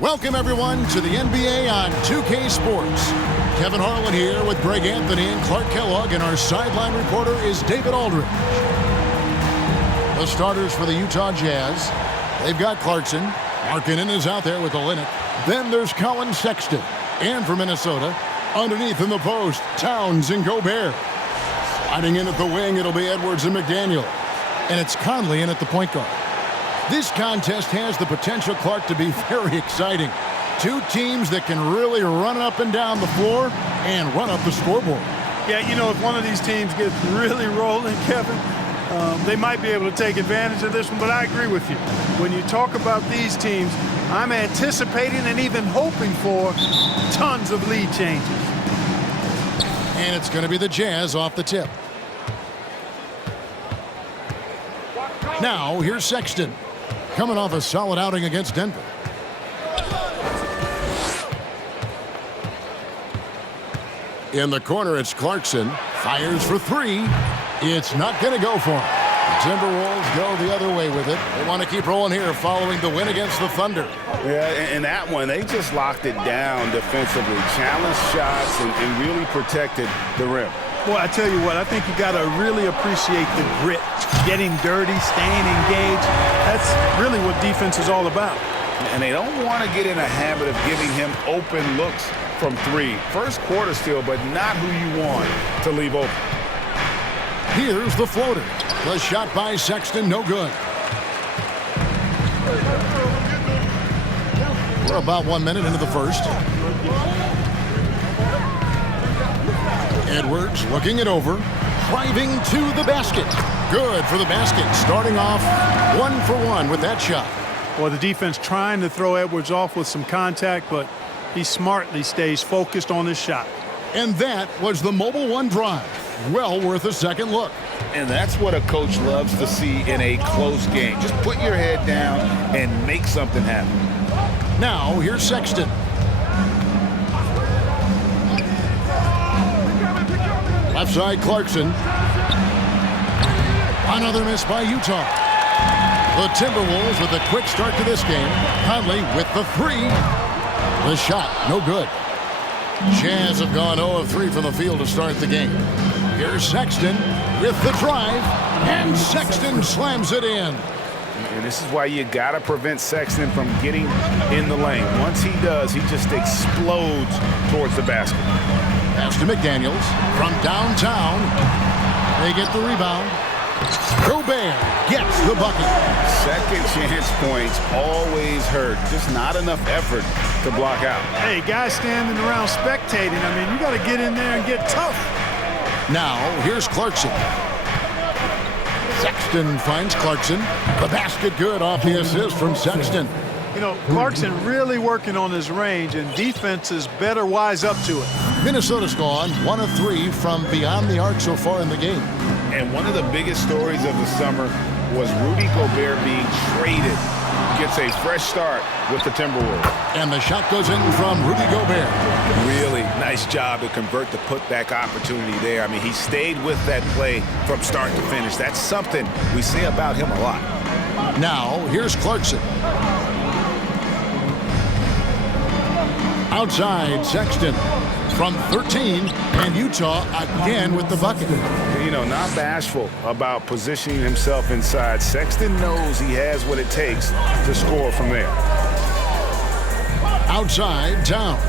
Welcome, everyone, to the NBA on 2K Sports. Kevin Harlan here with Greg Anthony and Clark Kellogg, and our sideline reporter is David Aldridge. The starters for the Utah Jazz, they've got Clarkson. Markkanen is out there with the Olynyk. Then there's Colin Sexton. And for Minnesota, underneath in the post, Towns and Gobert. Sliding in at the wing, it'll be Edwards and McDaniel. And it's Conley in at the point guard. This contest has the potential, Clark, to be very exciting. Two teams that can really run up and down the floor and run up the scoreboard. Yeah, you know, if one of these teams gets really rolling, Kevin, they might be able to take advantage of this one, but I agree with you. When you talk about these teams, I'm anticipating and even hoping for tons of lead changes. And it's going to be the Jazz off the tip. Now, here's Sexton, coming off a solid outing against Denver. In the corner, it's Clarkson. Fires for three. It's not going to go for him. The Timberwolves go the other way with it. They want to keep rolling here following the win against the Thunder. Yeah, in that one, they just locked it down defensively. Challenged shots and really protected the rim. Boy, I tell you what, I think you got to really appreciate the grit. Getting dirty, staying engaged. That's really what defense is all about. And they don't want to get in a habit of giving him open looks from three. First quarter still, but not who you want to leave open. Here's the floater. The shot by Sexton, no good. We're about 1 minute into the first. Edwards looking it over. Driving to the basket. Good for the basket. Starting off 1 for 1 with that shot. Well, the defense trying to throw Edwards off with some contact, but he smartly stays focused on his shot. And that was the Mobile One drive. Well worth a second look. And that's what a coach loves to see in a close game. Just put your head down and make something happen. Now, here's Sexton. Left side, Clarkson. Another miss by Utah. The Timberwolves with a quick start to this game. Conley with the three. The shot, no good. Jazz have gone 0 of 3 from the field to start the game. Here's Sexton with the drive, and Sexton slams it in. And this is why you got to prevent Sexton from getting in the lane. Once he does, he just explodes towards the basket. Pass to McDaniels from downtown. They get the rebound. Gobert gets the bucket. Second chance points always hurt. Just not enough effort to block out. Hey, guys standing around spectating, I mean, you got to get in there and get tough. Now, here's Clarkson. Sexton finds Clarkson. The basket good off the assist from Sexton. You know, Clarkson really working on his range, and defenses better wise up to it. Minnesota's gone 1 of 3 from beyond the arc so far in the game. And one of the biggest stories of the summer was Rudy Gobert being traded. Gets a fresh start with the Timberwolves. And the shot goes in from Rudy Gobert. Really nice job to convert the putback opportunity there. I mean, he stayed with that play from start to finish. That's something we say about him a lot. Now, here's Clarkson. Outside, Sexton from 13, and Utah again with the bucket. You know, not bashful about positioning himself inside. Sexton knows he has what it takes to score from there. Outside, Towns.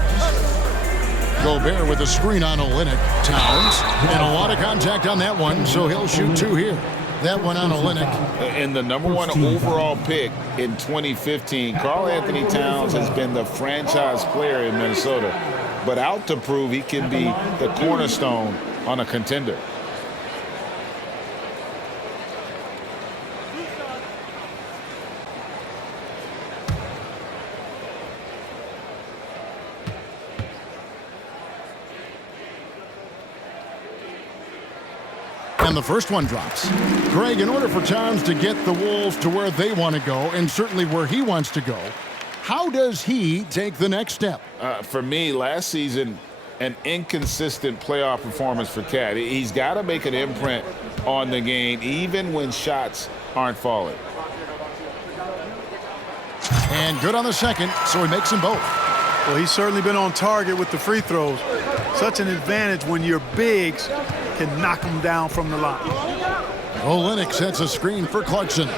Gobert with a screen on Olynyk. Towns, and a lot of contact on that one, so he'll shoot 2 here. That one on Olynyk. And the #1 overall pick in 2015, Karl Anthony Towns has been the franchise player in Minnesota, but out to prove he can be the cornerstone on a contender. And the first one drops. Greg, in order for Towns to get the Wolves to where they want to go, and certainly where he wants to go, how does he take the next step? For me, last season, an inconsistent playoff performance for Cat. He's got to make an imprint on the game, even when shots aren't falling. And good on the second, so he makes them both. Well, he's certainly been on target with the free throws. Such an advantage when your bigs can knock them down from the line. Olynyk sets a screen for Clarkson.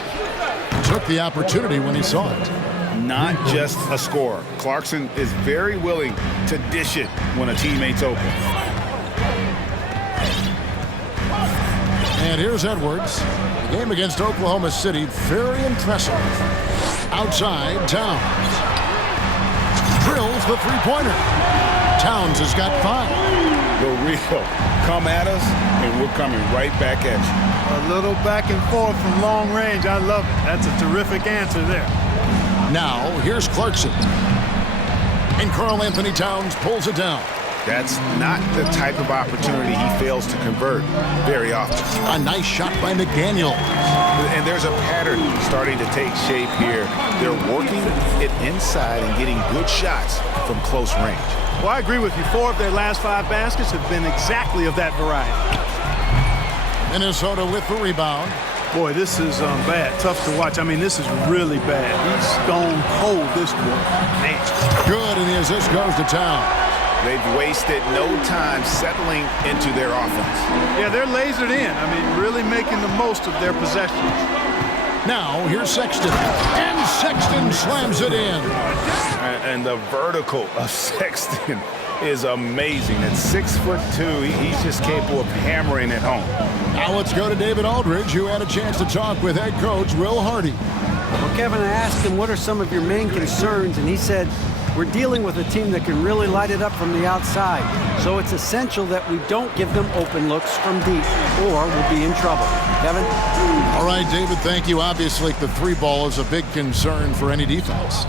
Took the opportunity when he saw it. Not just a scorer. Clarkson is very willing to dish it when a teammate's open. And here's Edwards. The game against Oklahoma City, very impressive. Outside, Towns. Drills the three-pointer. Towns has got 5. The real. Come at us, and we're coming right back at you. A little back and forth from long range. I love it. That's a terrific answer there. Now, here's Clarkson. And Karl Anthony Towns pulls it down. That's not the type of opportunity he fails to convert very often. A nice shot by McDaniel. And there's a pattern starting to take shape here. They're working it inside and getting good shots from close range. Well, I agree with you. 4 of their last 5 baskets have been exactly of that variety. Minnesota with the rebound. Boy, this is bad. Tough to watch. I mean, this is really bad. He's stone cold, this boy. Man. Good, and the assist goes to Towns. They've wasted no time settling into their offense. Yeah, they're lasered in. I mean, really making the most of their possessions. Now, here's Sexton. And Sexton slams it in. And the vertical of Sexton is amazing. At 6'2", he's just capable of hammering it home. Now let's go to David Aldridge, who had a chance to talk with head coach Will Hardy. Well, Kevin, I asked him, what are some of your main concerns? And he said, we're dealing with a team that can really light it up from the outside. So it's essential that we don't give them open looks from deep, or we'll be in trouble. Kevin? All right, David, thank you. Obviously, the 3-ball is a big concern for any defense.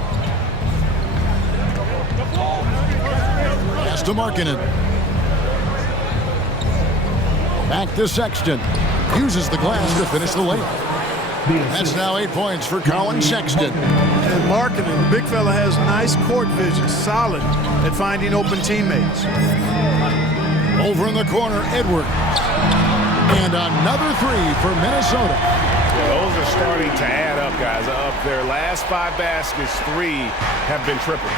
Pass to Markkanen. Back to Sexton. Uses the glass to finish the layup. That's now 8 points for Colin Sexton. And Markkanen, the big fella, has nice court vision, solid at finding open teammates. Over in the corner, Edwards. And another 3 for Minnesota. Those are starting to add up, guys. Up their last 5 baskets, 3 have been tripled.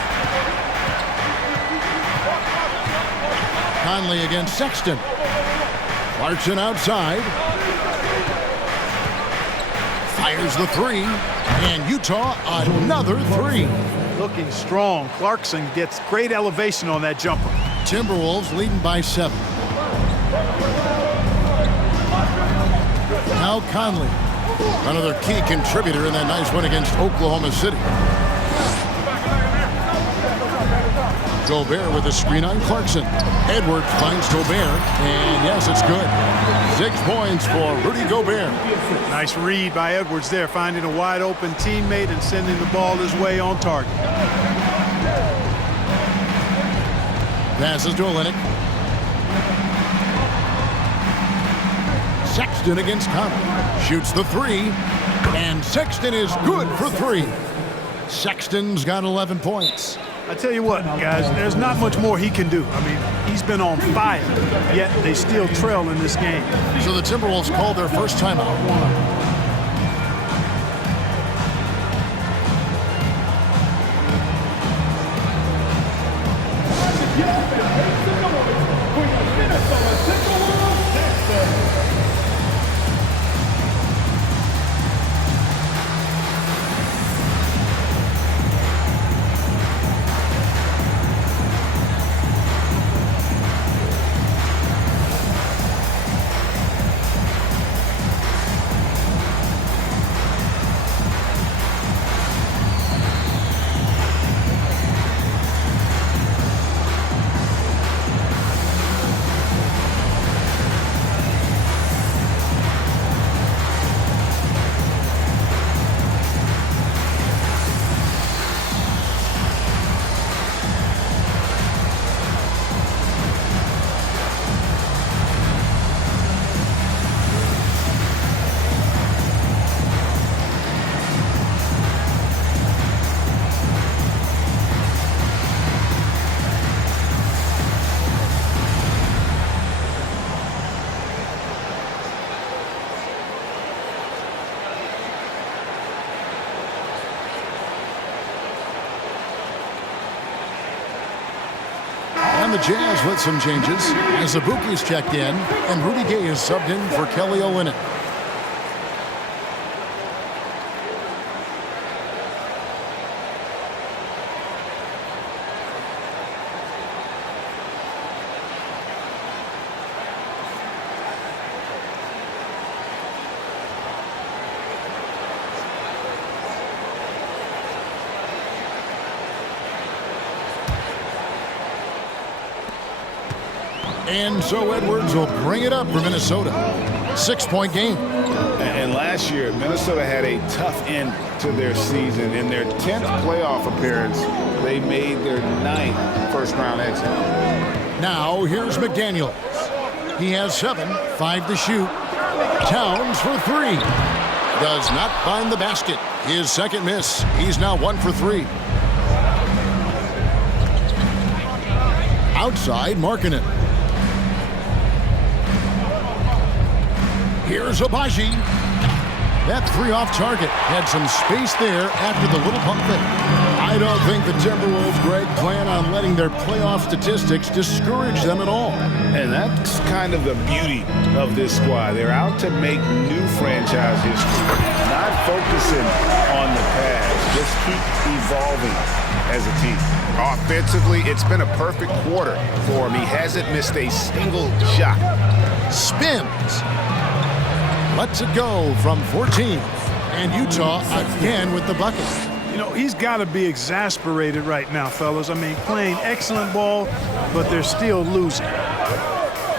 Conley against Sexton. Clarkson outside. Fires the 3. And Utah another 3. Looking strong. Clarkson gets great elevation on that jumper. Timberwolves leading by 7. Now Conley, another key contributor in that nice win against Oklahoma City. Gobert with a screen on Clarkson. Edwards finds Gobert, and yes, it's good. 6 points for Rudy Gobert. Nice read by Edwards there, finding a wide open teammate and sending the ball his way on target. Passes to Olynyk. Sexton against Conley. Shoots the 3, and Sexton is good for 3. Sexton's got 11 points. I tell you what, guys, there's not much more he can do. I mean, he's been on fire, yet they still trail in this game. So the Timberwolves called their first timeout. And the Jazz with some changes as Azubuike's checked in and Rudy Gay is subbed in for Kelly Olynyk. And so Edwards will bring it up for Minnesota. 6-point game. And last year, Minnesota had a tough end to their season. In their 10th playoff appearance, they made their 9th first-round exit. Now, here's McDaniels. He has 7, 5 to shoot. Towns for 3. Does not find the basket. His second miss. He's now 1 for 3. Outside, Markkanen. Here's Abaji. That 3 off target had some space there after the little pump fake. I don't think the Timberwolves, Greg, plan on letting their playoff statistics discourage them at all. And that's kind of the beauty of this squad. They're out to make new franchise history, not focusing on the past, just keep evolving as a team. Offensively, it's been a perfect quarter for him. He hasn't missed a single shot. Spins. Lets it go from 14. And Utah again with the bucket. You know, he's got to be exasperated right now, fellas. I mean, playing excellent ball, but they're still losing.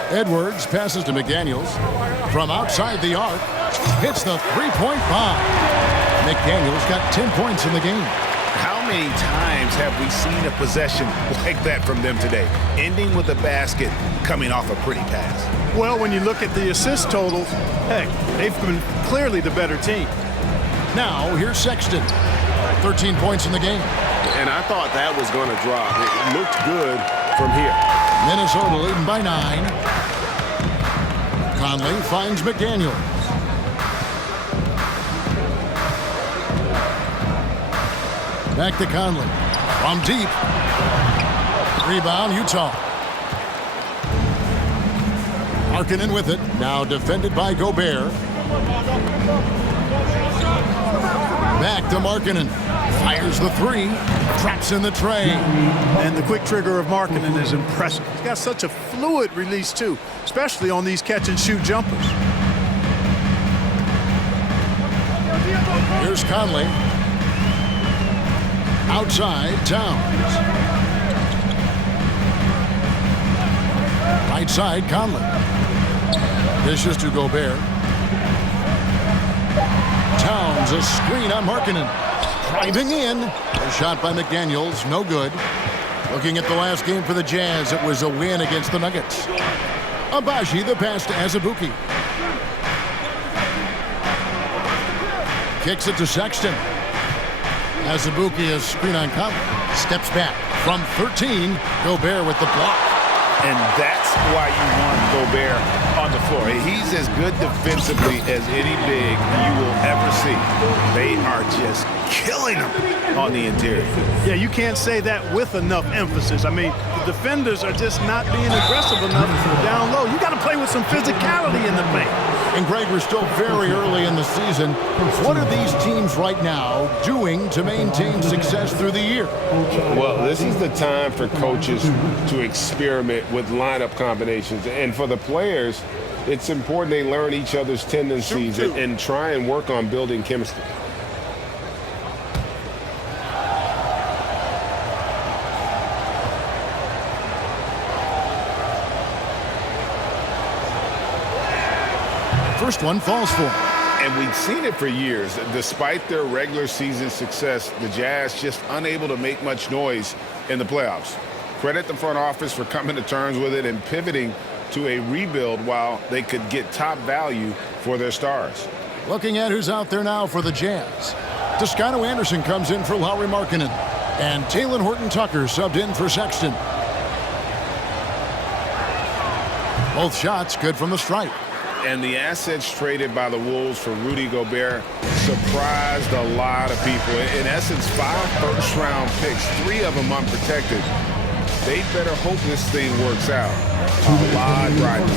Edwards passes to McDaniels. From outside the arc, hits the three-point bomb. McDaniels got 10 points in the game. How many times have we seen a possession like that from them today, ending with a basket coming off a pretty pass? Well, when you look at the assist totals, heck, they've been clearly the better team. Now, here's Sexton. 13 points in the game. And I thought that was going to drop. It looked good from here. Minnesota leading by 9. Conley finds McDaniel. Back to Conley. From deep. Rebound, Utah. Markkanen with it. Now defended by Gobert. Back to Markkanen. Fires the 3. Traps in the tray. And the quick trigger of Markkanen is impressive. He's got such a fluid release, too, especially on these catch-and-shoot jumpers. Here's Conley. Outside, Towns. Right side, Conley. Dishes to Gobert. Towns, a screen on Markkanen. Driving in. A shot by McDaniels, no good. Looking at the last game for the Jazz, it was a win against the Nuggets. Abaji, the pass to Azubuike. Kicks it to Sexton. Azubuike, a screen on Conley. Steps back from 13. Gobert with the block. And that's why you want Gobert on the floor. He's as good defensively as any big you will ever see. They are just killing him on the interior. Yeah, you can't say that with enough emphasis. I mean, the defenders are just not being aggressive enough down low. You got to play with some physicality in the paint. And Greg, we're still very early in the season. What are these teams right now doing to maintain success through the year? Well, this is the time for coaches to experiment with lineup combinations. And for the players, it's important they learn each other's tendencies and try and work on building chemistry. First one falls for him. And we've seen it for years. Despite their regular season success, the Jazz just unable to make much noise in the playoffs. Credit the front office for coming to terms with it and pivoting to a rebuild while they could get top value for their stars. Looking at who's out there now for the Jazz. Toscano Anderson comes in for Lauri Markkanen. And Talen Horton-Tucker subbed in for Sexton. Both shots good from the stripe. And the assets traded by the Wolves for Rudy Gobert surprised a lot of people. In essence, 5 first-round picks, 3 of them unprotected. they better hope this thing works out. A lot driving.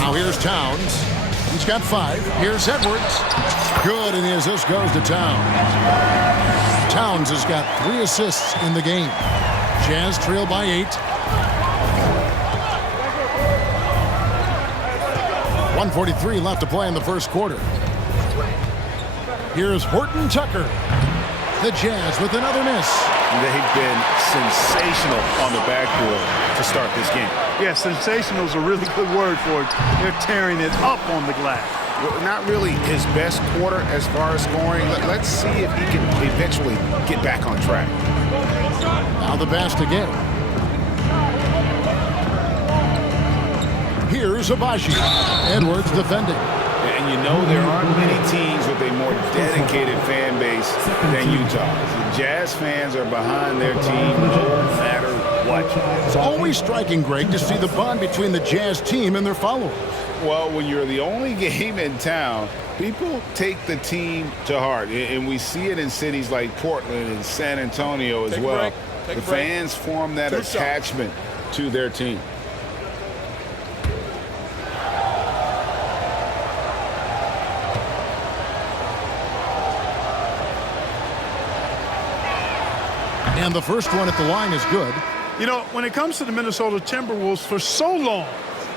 Now here's Towns. He's got 5. Here's Edwards. Good, and the assist goes to Towns. Towns has got 3 assists in the game. Jazz trail by 8. 1:43 left to play in the first quarter. Here's Horton Tucker. The Jazz with another miss. They've been sensational on the backboard to start this game. Yeah, sensational is a really good word for it. They're tearing it up on the glass. Well, not really his best quarter as far as scoring. Let's see if he can eventually get back on track. Now the pass again. Here's Abaji. Edwards defending. And you know there aren't many teams with a more dedicated fan base than Utah. The Jazz fans are behind their team no matter what. It's always striking, Greg, to see the bond between the Jazz team and their followers. Well, when you're the only game in town, people take the team to heart. And we see it in cities like Portland and San Antonio as well. The fans form that attachment to their team. And the first one at the line is good. You know, when it comes to the Minnesota Timberwolves, for so long,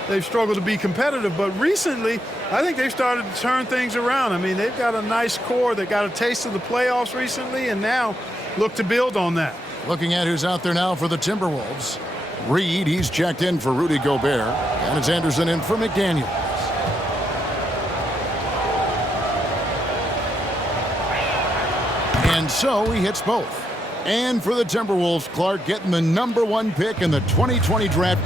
they've struggled to be competitive. But recently, I think they've started to turn things around. I mean, they've got a nice core. They got a taste of the playoffs recently, and now look to build on that. Looking at who's out there now for the Timberwolves. Reed, he's checked in for Rudy Gobert. And it's Anderson in for McDaniels. And so he hits both. And for the Timberwolves, Clark, getting the #1 pick in the 2020 draft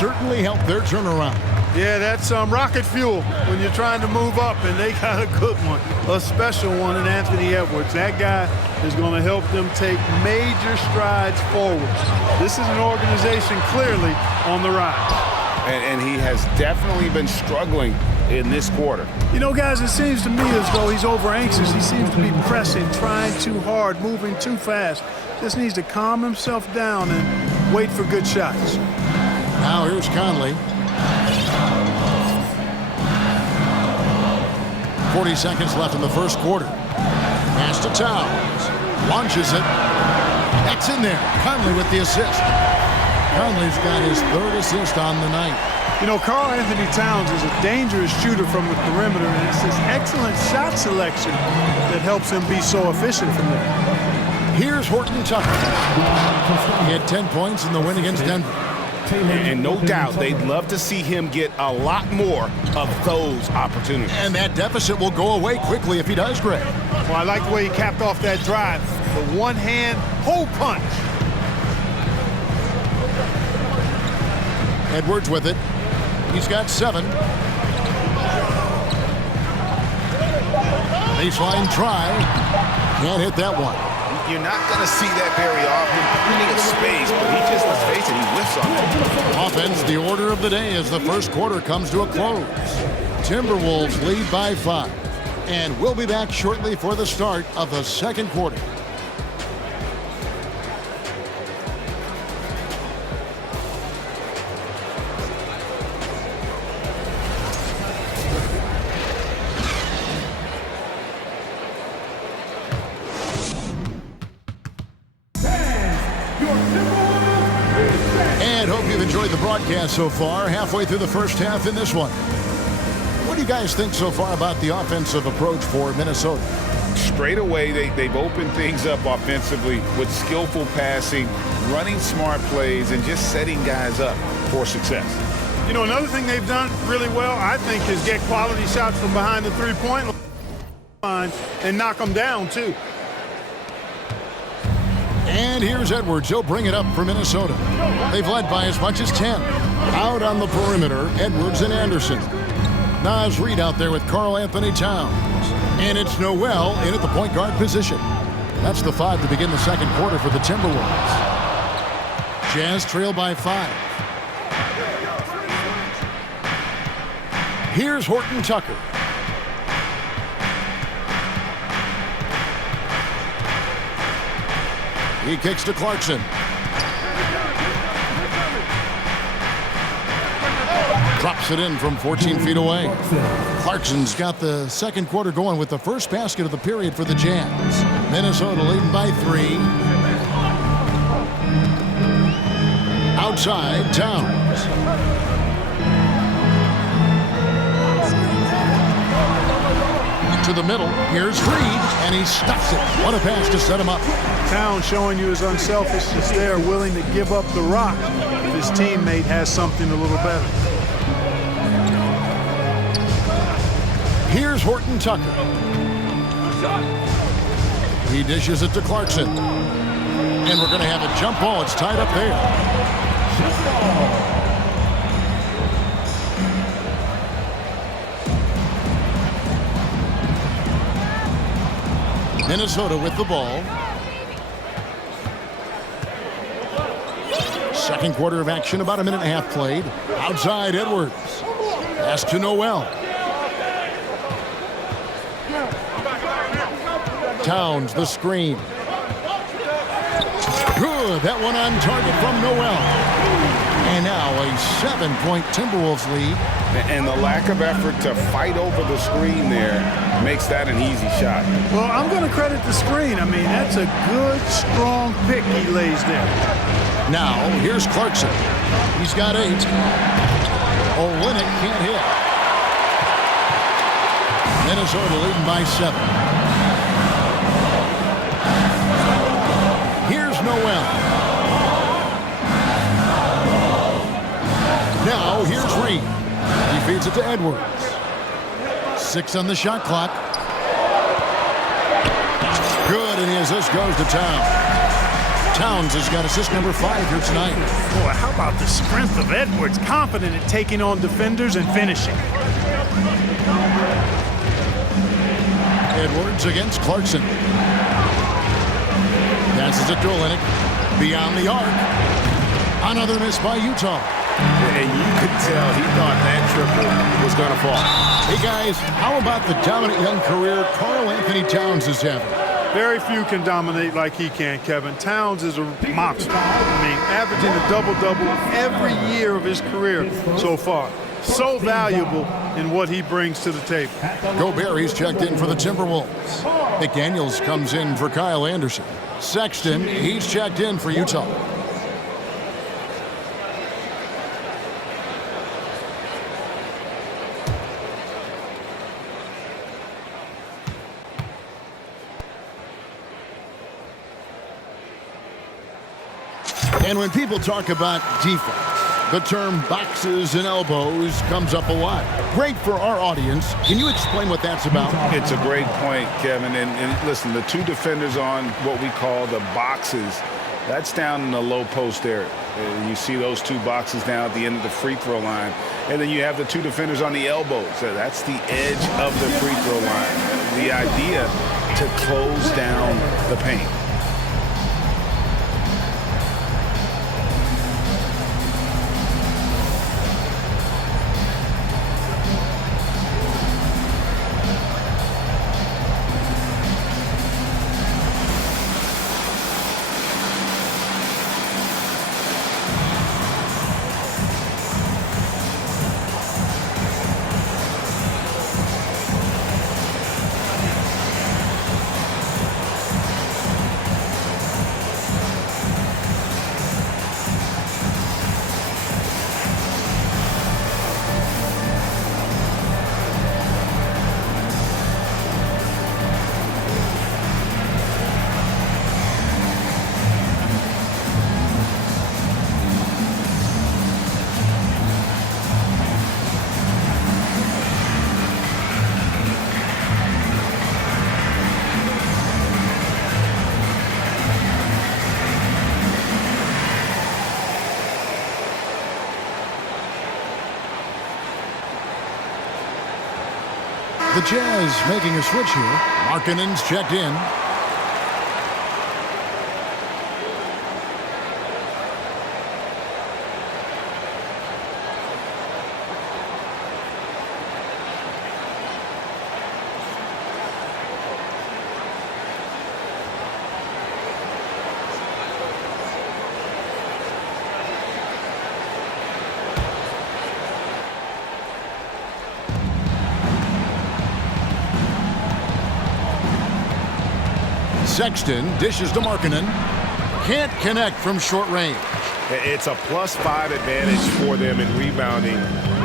certainly helped their turnaround. Yeah, that's rocket fuel when you're trying to move up, and they got a good one, a special one in Anthony Edwards. That guy is going to help them take major strides forward. This is an organization clearly on the rise. And he has definitely been struggling in this quarter. You know, guys, it seems to me as though he's over anxious. He seems to be pressing, trying too hard, moving too fast. Just needs to calm himself down and wait for good shots. Now here's Conley. 40 seconds left in the first quarter. Pass to Towns. Launches it. That's in there. Conley with the assist. Conley's got his 3rd assist on the night. You know, Karl Anthony Towns is a dangerous shooter from the perimeter, and it's his excellent shot selection that helps him be so efficient from there. Here's Horton Tucker. He had 10 points in the win against Denver. And no doubt they'd love to see him get a lot more of those opportunities. And that deficit will go away quickly if he does, Greg. Well, I like the way he capped off that drive. The one-hand hole punch. Edwards with it. He's got 7. Baseline try. Can't hit that one. You're not going to see that very often. Plenty of space, but he just, let's face it, he whiffs on it. Offense, the order of the day as the first quarter comes to a close. Timberwolves lead by 5. And we'll be back shortly for the start of the second quarter. And hope you've enjoyed the broadcast so far. Halfway through the first half in this one. What do you guys think so far about the offensive approach for Minnesota? Straight away, they've opened things up offensively with skillful passing, running smart plays, and just setting guys up for success. You know, another thing they've done really well, I think, is get quality shots from behind the three-point line and knock them down, too. And here's Edwards. He'll bring it up for Minnesota. They've led by as much as 10. Out on the perimeter, Edwards and Anderson. Naz Reid out there with Karl Anthony Towns. And it's Noel in at the point guard position. That's the 5 to begin the second quarter for the Timberwolves. Jazz trail by 5. Here's Horton Tucker. He kicks to Clarkson. Drops it in from 14 feet away. Clarkson's got the second quarter going with the first basket of the period for the Jazz. Minnesota leading by 3. Outside, Towns. To the middle, here's Reed, and he stuffs it. What a pass to set him up. Towns showing you his unselfishness there, willing to give up the rock if his teammate has something a little better. Here's Horton Tucker. He dishes it to Clarkson. And we're going to have a jump ball. It's tied up there. Minnesota with the ball. Second quarter of action, about a minute and a half played. Outside, Edwards. Pass to Noel. Towns, the screen. Good. That one on target from Noel. And now a 7-point Timberwolves lead. And the lack of effort to fight over the screen there makes that an easy shot. Well, I'm going to credit the screen. I mean, that's a good, strong pick he lays there. Now, here's Clarkson. He's got 8. Olynyk can't hit. Minnesota leading by 7. Here's Noel. Now, here's Reed. He feeds it to Edwards. 6 on the shot clock. Good, and the assist goes to Towns. Towns has got assist number 5 here tonight. Boy, how about the strength of Edwards? Confident at taking on defenders and finishing. Edwards against Clarkson. Passes it to Olynyk. Beyond the arc. Another miss by Utah. And you could tell he thought that triple was going to fall. Hey, guys, how about the dominant young career Karl Anthony Towns is having? Very few can dominate like he can, Kevin. Towns is a monster. I mean, averaging a double-double every year of his career so far. So valuable in what he brings to the table. Gobert, he's checked in for the Timberwolves. McDaniels comes in for Kyle Anderson. Sexton, he's checked in for Utah. And when people talk about defense, the term boxes and elbows comes up a lot. Great for our audience. Can you explain what that's about? It's a great point, Kevin. And listen, the 2 defenders on what we call the boxes, that's down in the low post area. You see those 2 boxes down at the end of the free throw line. And then you have the 2 defenders on the elbows. So that's the edge of the free throw line. The idea to close down the paint. The Jazz making a switch here. Markkanen's checked in. Sexton dishes to Markkanen. Can't connect from short range. It's a +5 advantage for them in rebounding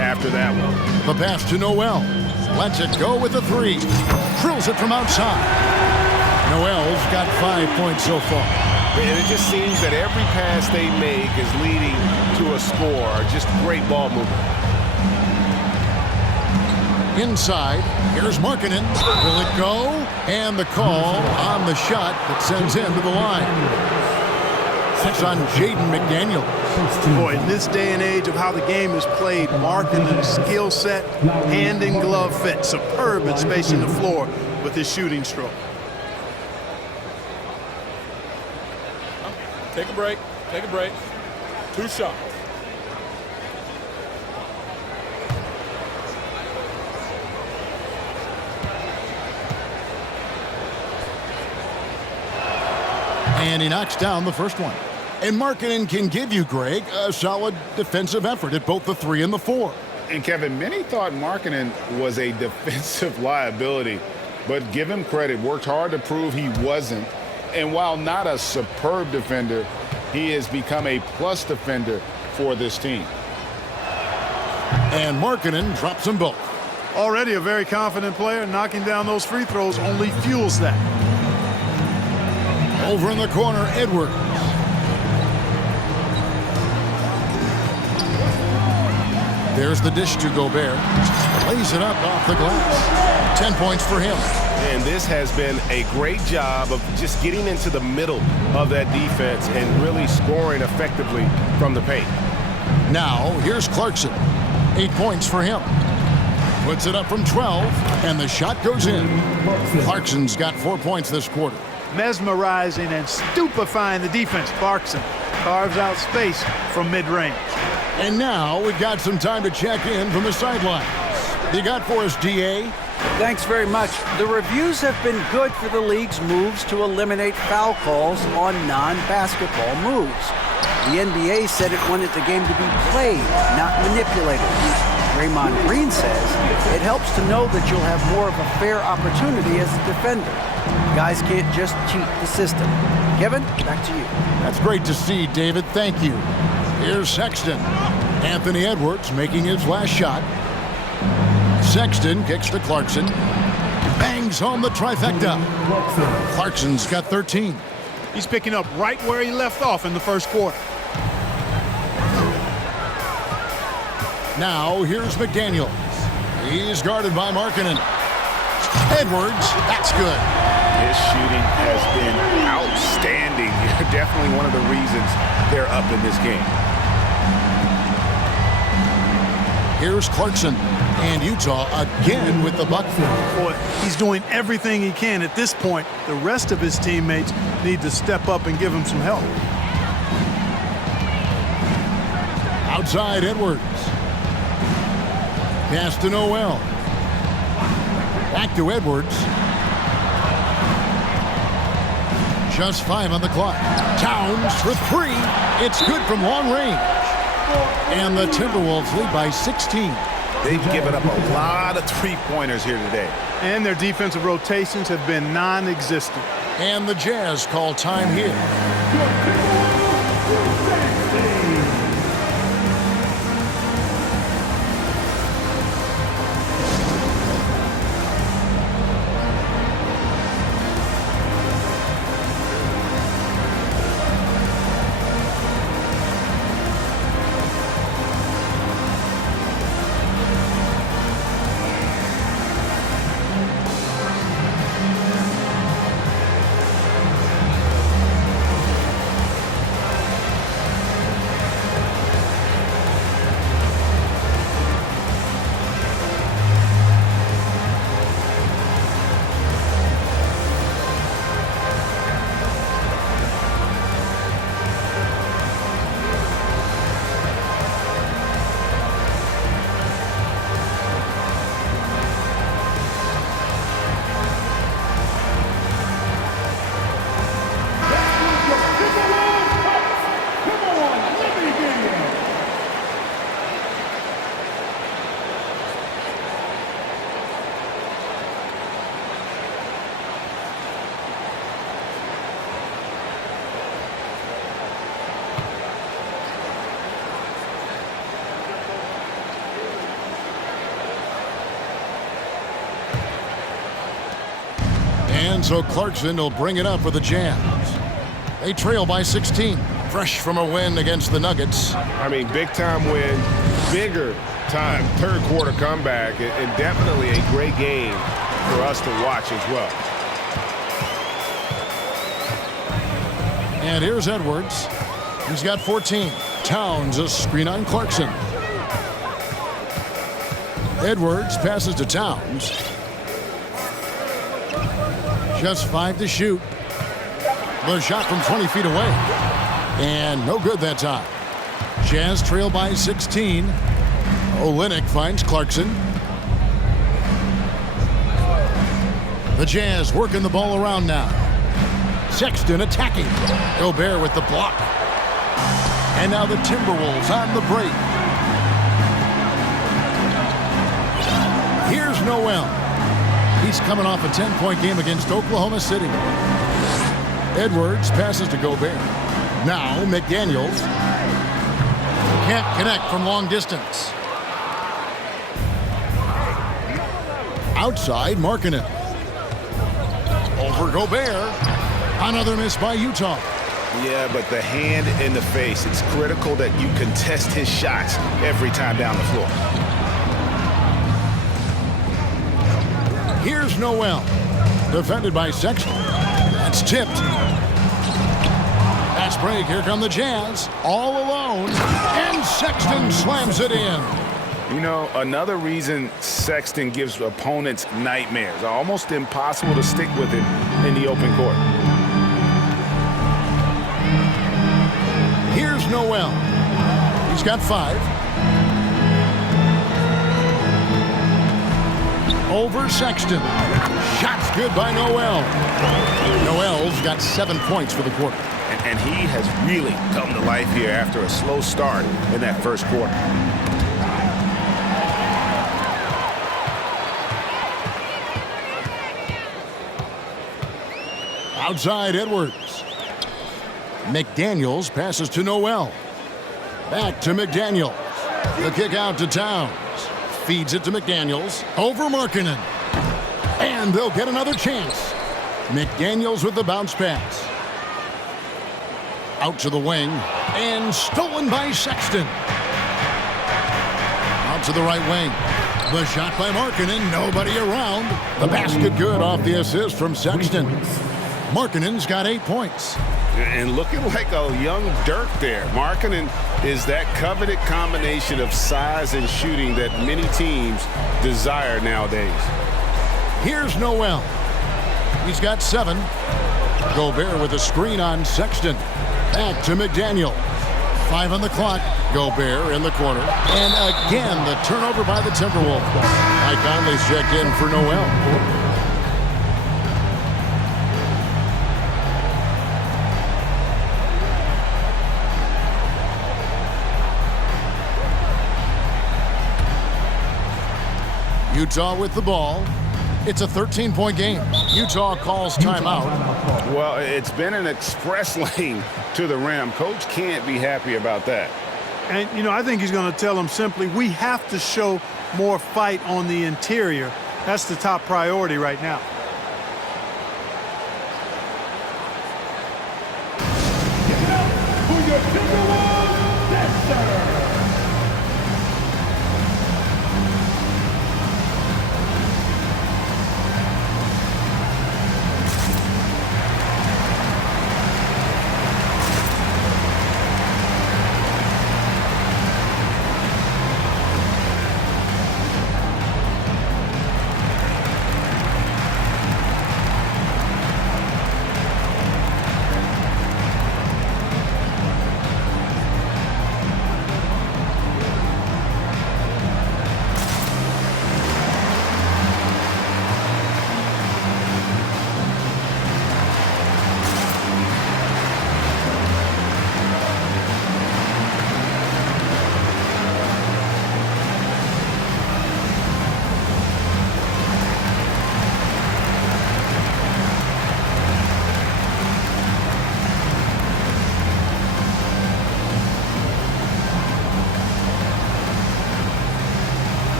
after that one. The pass to Noel. Lets it go with a 3. Drills it from outside. Noel's got 5 points so far. And it just seems that every pass they make is leading to a score. Just great ball movement. Inside, here's Markkanen. Will it go? And the call on the shot that sends him to the line. That's on Jaden McDaniel. Boy, in this day and age of how the game is played, Markkanen's skill set, hand and glove fit, superb at spacing the floor with his shooting stroke. Take a break. Take a break. 2 shots. And he knocks down the first one. And Markkanen can give you, Greg, a solid defensive effort at both the 3 and the 4. And Kevin, many thought Markkanen was a defensive liability, but give him credit, worked hard to prove he wasn't. And while not a superb defender, he has become a plus defender for this team. And Markkanen drops them both. Already a very confident player, knocking down those free throws only fuels that. Over in the corner, Edwards. There's the dish to Gobert. Lays it up off the glass. 10 points for him. And this has been a great job of just getting into the middle of that defense and really scoring effectively from the paint. Now, here's Clarkson. 8 points for him. Puts it up from 12, and the shot goes in. Clarkson's got 4 points this quarter. Mesmerizing and stupefying the defense. Clarkson carves out space from mid-range. And now we've got some time to check in from the sidelines. You got for us, DA? Thanks very much. The reviews have been good for the league's moves to eliminate foul calls on non-basketball moves. The NBA said it wanted the game to be played, not manipulated. Draymond Green says it helps to know that you'll have more of a fair opportunity as a defender. Guys can't just cheat the system. Kevin, back to you. That's great to see, David. Thank you. Here's Sexton. Anthony Edwards making his last shot. Sexton kicks to Clarkson. Bangs home the trifecta. Clarkson's got 13. He's picking up right where he left off in the first quarter. Now here's McDaniel. He's guarded by Markkanen. Edwards, that's good. His shooting has been outstanding. Definitely one of the reasons they're up in this game. Here's Clarkson. And Utah again with the bucket. Boy, he's doing everything he can at this point. The rest of his teammates need to step up and give him some help. Outside Edwards. Pass to Noel. Back to Edwards. Just 5 on the clock. Towns for 3. It's good from long range. And the Timberwolves lead by 16. They've given up a lot of three-pointers here today. And their defensive rotations have been non-existent. And the Jazz call time here. And so Clarkson will bring it up for the Jazz. They trail by 16. Fresh from a win against the Nuggets. I mean, big-time win, bigger-time third-quarter comeback, and definitely a great game for us to watch as well. And here's Edwards. He's got 14. Towns a screen on Clarkson. Edwards passes to Towns. Just 5 to shoot. The shot from 20 feet away. And no good that time. Jazz trail by 16. Olynyk finds Clarkson. The Jazz working the ball around now. Sexton attacking. Gobert with the block. And now the Timberwolves on the break. Here's Noel. He's coming off a 10-point game against Oklahoma City. Edwards passes to Gobert. Now McDaniels. Can't connect from long distance. Outside Markkanen. Over Gobert. Another miss by Utah. Yeah, but the hand in the face. It's critical that you contest his shots every time down the floor. Here's Noel. Defended by Sexton. That's tipped. Fast break. Here come the Jazz. All alone. And Sexton slams it in. You know, another reason Sexton gives opponents nightmares. Almost impossible to stick with him in the open court. Here's Noel. He's got 5. Over Sexton. Shot's good by Noel. Noel's got 7 points for the quarter. And he has really come to life here after a slow start in that first quarter. Outside Edwards. McDaniels passes to Noel. Back to McDaniels. The kick out to Towns. Feeds it to McDaniels. Over Markkanen. And they'll get another chance. McDaniels with the bounce pass. Out to the wing. And stolen by Sexton. Out to the right wing. The shot by Markkanen. Nobody around. The basket good off the assist from Sexton. Markkanen's got 8 points. And looking like a young Dirk there. Markkanen is that coveted combination of size and shooting that many teams desire nowadays. Here's Noel. He's got 7. Gobert with a screen on Sexton. Back to McDaniel. 5 on the clock. Gobert in the corner. And again, the turnover by the Timberwolves. Mike Conley's checked in for Noel. Utah with the ball. It's a 13-point game. Utah calls timeout. Well, it's been an express lane to the rim. Coach can't be happy about that. And, you know, I think he's going to tell them simply, we have to show more fight on the interior. That's the top priority right now.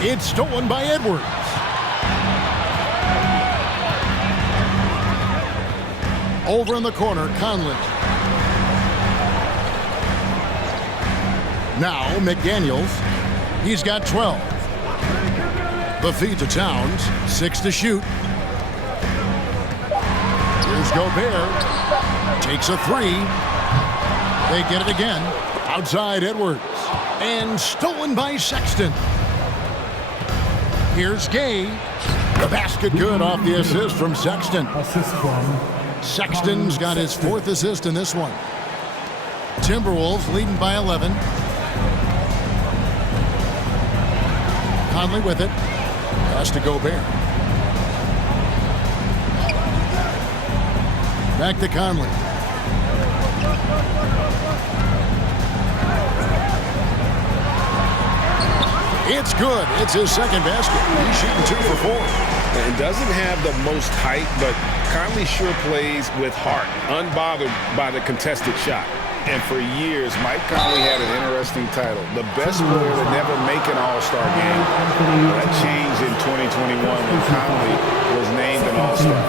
It's stolen by Edwards. Over in the corner, Conley. Now McDaniels. He's got 12. The feed to Towns. 6 to shoot. Here's Gobert. Takes a 3. They get it again. Outside Edwards. And stolen by Sexton. Here's Gay. The basket good off the assist from Sexton. Sexton's got his 4th assist in this one. Timberwolves leading by 11. Conley with it. Pass to Gobert. Back to Conley. It's good. It's his 2nd basket. He's shooting 2 for 4. And doesn't have the most height, but Conley sure plays with heart, unbothered by the contested shot. And for years, Mike Conley had an interesting title, the best player to never make an All-Star game. That changed in 2021 when Conley was named an All-Star.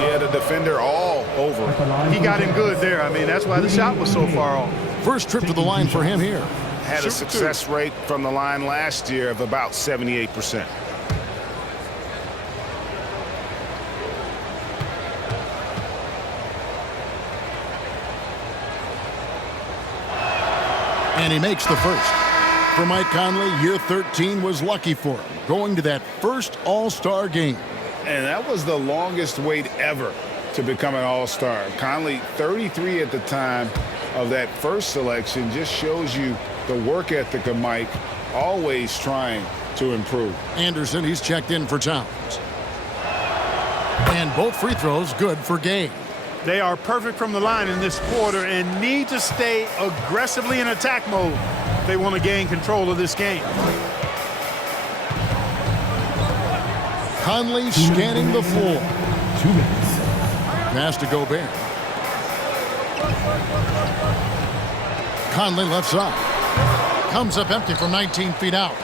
Yeah, the defender all over. He got him good there. I mean, that's why the shot was so far off. First trip to the line for him here. Had a success rate from the line last year of about 78%. And he makes the first. For Mike Conley, year 13 was lucky for him, going to that first All-Star game. And that was the longest wait ever to become an All-Star. Conley, 33 at the time of that first selection, just shows you the work ethic of Mike, always trying to improve. Anderson, he's checked in for Towns. And both free throws good for Gay. They are perfect from the line in this quarter and need to stay aggressively in attack mode if they want to gain control of this game. Conley scanning the floor. 2 minutes. Pass to Gobert. Conley left side. Comes up empty from 19 feet out.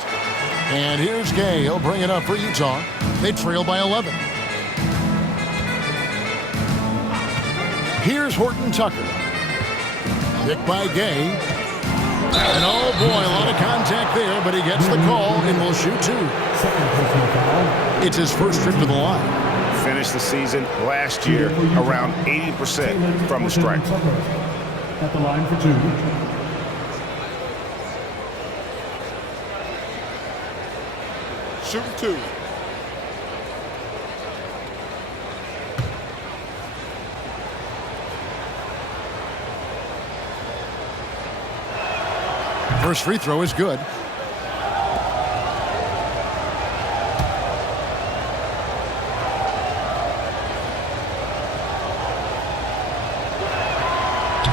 And here's Gay. He'll bring it up for Utah. They trail by 11. Here's Horton Tucker. Picked by Gay. And oh boy, a lot of contact there, but he gets the call and will shoot 2. It's his first trip to the line. Finished the season last year around 80% from the stripe. At the line for 2. Shoot 2. First free throw is good.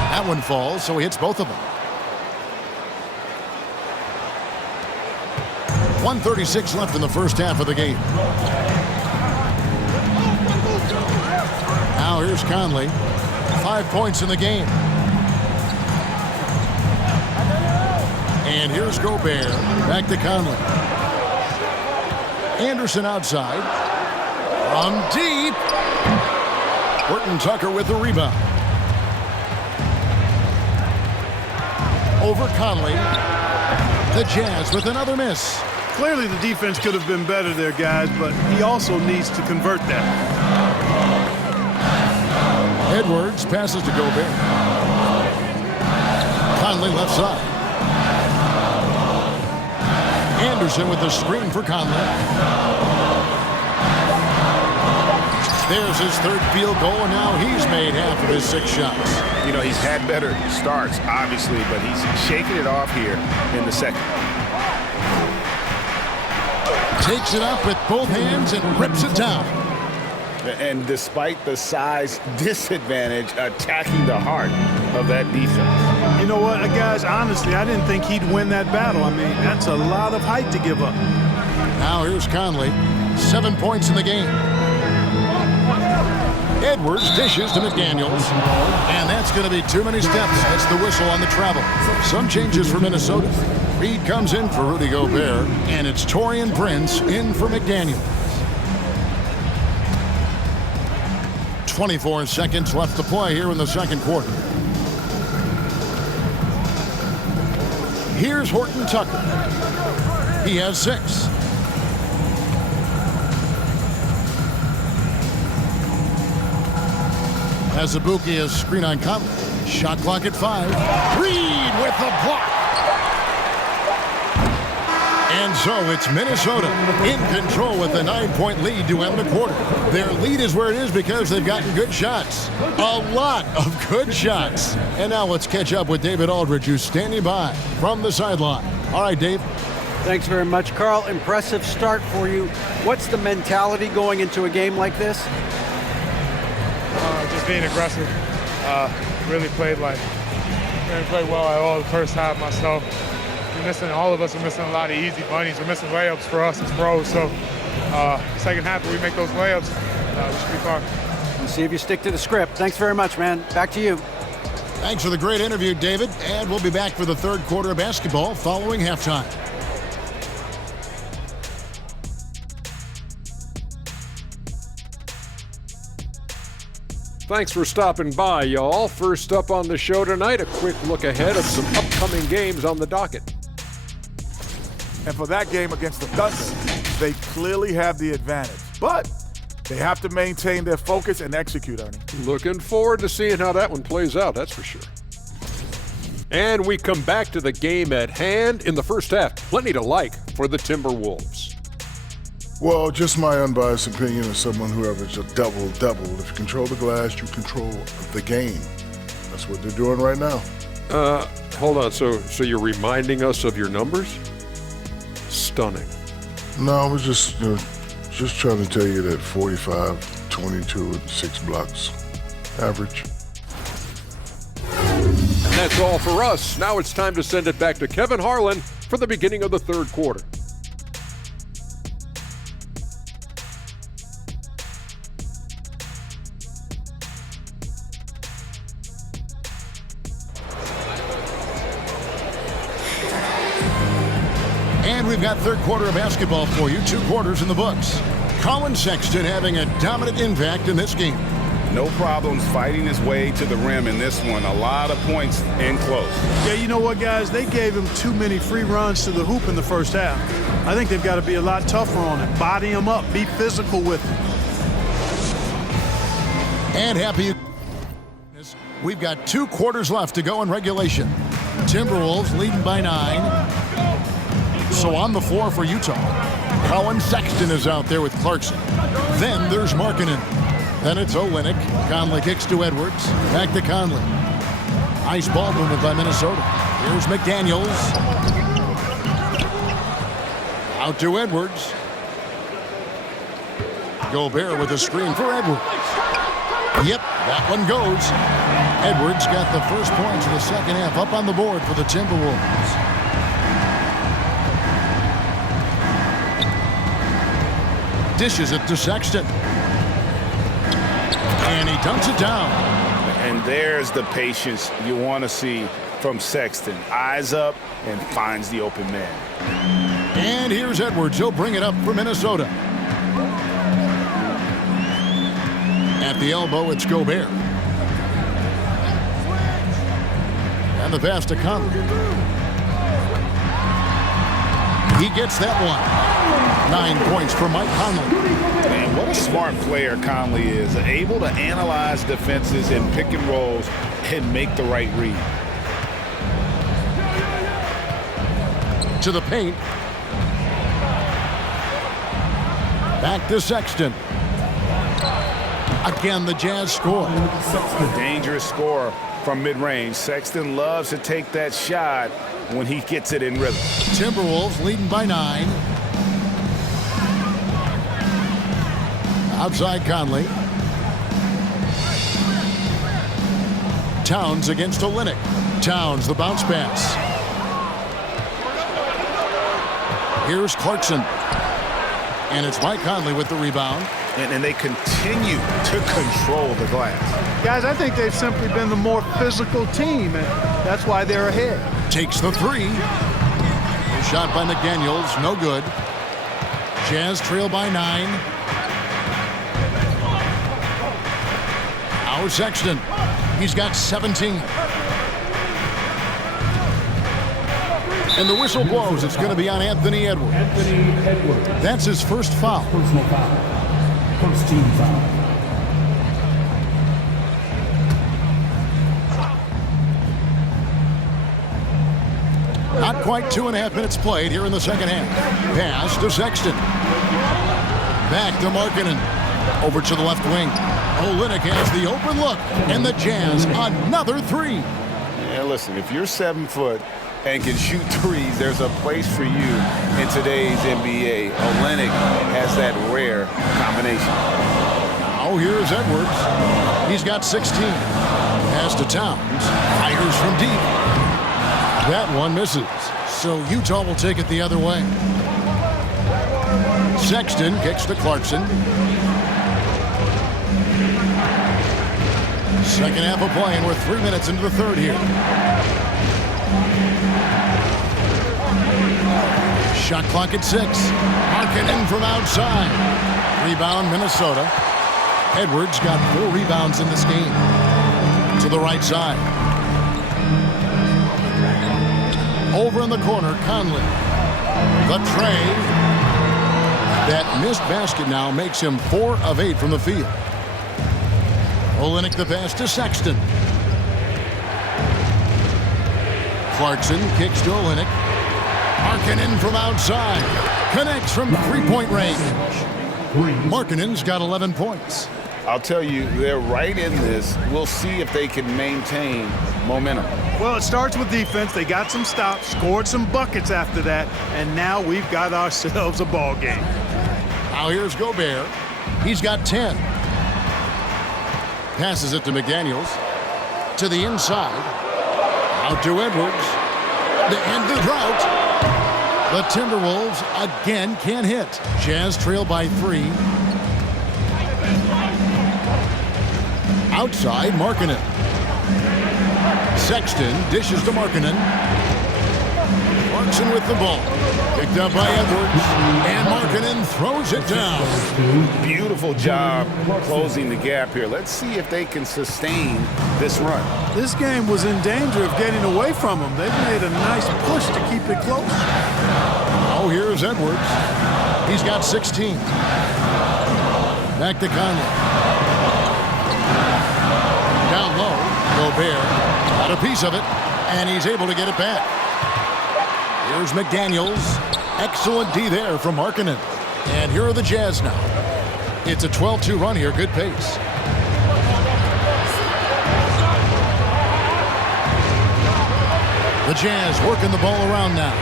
That one falls, so he hits both of them. 1:36 left in the first half of the game. Now here's Conley. 5 points in the game. And here's Gobert. Back to Conley. Anderson outside. From deep. Horton Tucker with the rebound. Over Conley. The Jazz with another miss. Clearly the defense could have been better there, guys, but he also needs to convert that. Edwards passes to Gobert. Conley left side. Anderson with the screen for Conley. There's his 3rd field goal, and now he's made half of his 6 shots. You know, he's had better starts, obviously, but he's shaking it off here in the second. Takes it up with both hands and rips it down. And despite the size disadvantage, attacking the heart of that defense. You know what, guys, honestly, I didn't think he'd win that battle. I mean, that's a lot of height to give up. Now here's Conley. 7 points in the game. Edwards dishes to McDaniels. And that's going to be too many steps. That's the whistle on the travel. Some changes for Minnesota. Reed comes in for Rudy Gobert, and it's Taurean Prince in for McDaniel. 24 seconds left to play here in the second quarter. Here's Horton Tucker. He has 6. Azubuike has screen on Conley. Shot clock at 5. Reed with the block. And so it's Minnesota in control with a 9-point lead to end the quarter. Their lead is where it is because they've gotten good shots. A lot of good shots. And now let's catch up with David Aldridge, who's standing by from the sideline. All right, Dave. Thanks very much, Carl. Impressive start for you. What's the mentality going into a game like this? Just being aggressive. Really played well at all the first half myself. All of us are missing a lot of easy bunnies. We're missing layups for us as pros. So second half, if we make those layups, we should be fine. We'll see if you stick to the script. Thanks very much, man. Back to you. Thanks for the great interview, David. And we'll be back for the third quarter of basketball following halftime. Thanks for stopping by, y'all. First up on the show tonight, a quick look ahead of some upcoming games on the docket. And for that game against the Thunder, they clearly have the advantage. But they have to maintain their focus and execute, Ernie. Looking forward to seeing how that one plays out, that's for sure. And we come back to the game at hand in the first half. Plenty to like for the Timberwolves. Well, just my unbiased opinion as someone who averaged a double-double. If you control the glass, you control the game. That's what they're doing right now. Hold on. So you're reminding us of your numbers? Stunning. No, I was just trying to tell you that 45, 22, and 6 blocks. Average. And that's all for us. Now it's time to send it back to Kevin Harlan for the beginning of the third quarter. And we've got third quarter of basketball for you. 2 quarters in the books. Colin Sexton having a dominant impact in this game. No problems fighting his way to the rim in this one. A lot of points in close. Yeah, you know what, guys? They gave him too many free runs to the hoop in the first half. I think they've got to be a lot tougher on him. Body him up. Be physical with him. And happy we've got 2 quarters left to go in regulation. Timberwolves leading by 9. So on the floor for Utah, Colin Sexton is out there with Clarkson. Then there's Markkanen. Then it's Olynyk. Conley kicks to Edwards. Back to Conley. Nice ball movement by Minnesota. Here's McDaniels. Out to Edwards. Gobert with a screen for Edwards. Yep, that one goes. Edwards got the first points of the second half up on the board for the Timberwolves. Dishes it to Sexton. And he dumps it down. And there's the patience you want to see from Sexton. Eyes up and finds the open man. And here's Edwards. He'll bring it up for Minnesota. At the elbow, it's Gobert. And the pass to Conley. He gets that one. 9 points for Mike Conley. Man, what a smart player Conley is. Able to analyze defenses and pick and rolls and make the right read. To the paint. Back to Sexton. Again, the Jazz score. A dangerous score from mid-range. Sexton loves to take that shot when he gets it in rhythm. Timberwolves leading by 9. Outside Conley. Towns against Olynyk. Towns, the bounce pass. Here's Clarkson. And it's Mike Conley with the rebound. And they continue to control the glass. Guys, I think they've simply been the more physical team, and that's why they're ahead. Takes the 3. shot by McDaniels, no good. Jazz trail by 9. Now Sexton. He's got 17. And the whistle blows. It's going to be on Anthony Edwards. That's his first foul. Personal foul. First team foul. Not quite 2.5 minutes played here in the second half. Pass to Sexton. Back to Markkanen. Over to the left wing. Olynyk has the open look. And the Jazz, another 3. And listen, if you're 7 foot and can shoot threes, there's a place for you in today's NBA. Olynyk has that rare combination. Now here's Edwards. He's got 16. Pass to Towns. Fires from deep. That one misses. So Utah will take it the other way. Sexton kicks to Clarkson. Second half of play, and we're 3 minutes into the third here. Shot clock at 6. Markkanen from outside. Rebound, Minnesota. Edwards got 4 rebounds in this game. To the right side. Over in the corner, Conley. The tray. That missed basket now makes him 4 of 8 from the field. Olynyk the pass to Sexton. Clarkson kicks to Olynyk. Markkanen from outside. Connects from three-point range. Markkanen's got 11 points. I'll tell you, they're right in this. We'll see if they can maintain momentum. Well, it starts with defense. They got some stops, scored some buckets after that, and now we've got ourselves a ball game. Now here's Gobert. He's got 10. Passes it to McDaniels. To the inside. Out to Edwards. The end of the drought. The Timberwolves again can't hit. Jazz trail by 3. Outside, Markkanen. Sexton dishes to Markkanen. Clarkson with the ball. Picked up by Edwards. And Markkanen throws it down. Beautiful job closing the gap here. Let's see if they can sustain this run. This game was in danger of getting away from them. They've made a nice push to keep it close. Oh, here's Edwards. He's got 16. Back to Conley. Down low, Gobert got a piece of it, and he's able to get it back. Here's McDaniels. Excellent D there from Markkanen. And here are the Jazz now. It's a 12-2 run here, good pace. The Jazz working the ball around now.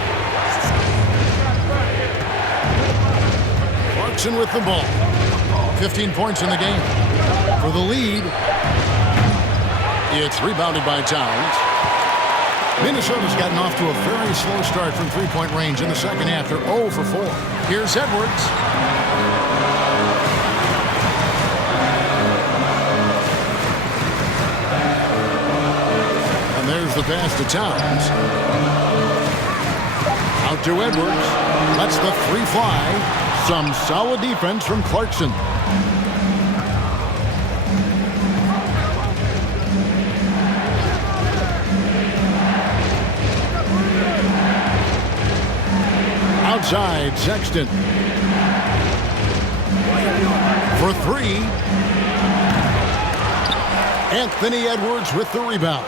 Clarkson with the ball. 15 points in the game. For the lead, it's rebounded by Towns. Minnesota's gotten off to a very slow start from three-point range in the second half. They're 0 for 4. Here's Edwards. And there's the pass to Towns. Out to Edwards. Lets the 3 fly. Some solid defense from Clarkson. Outside, Sexton. For 3. Anthony Edwards with the rebound.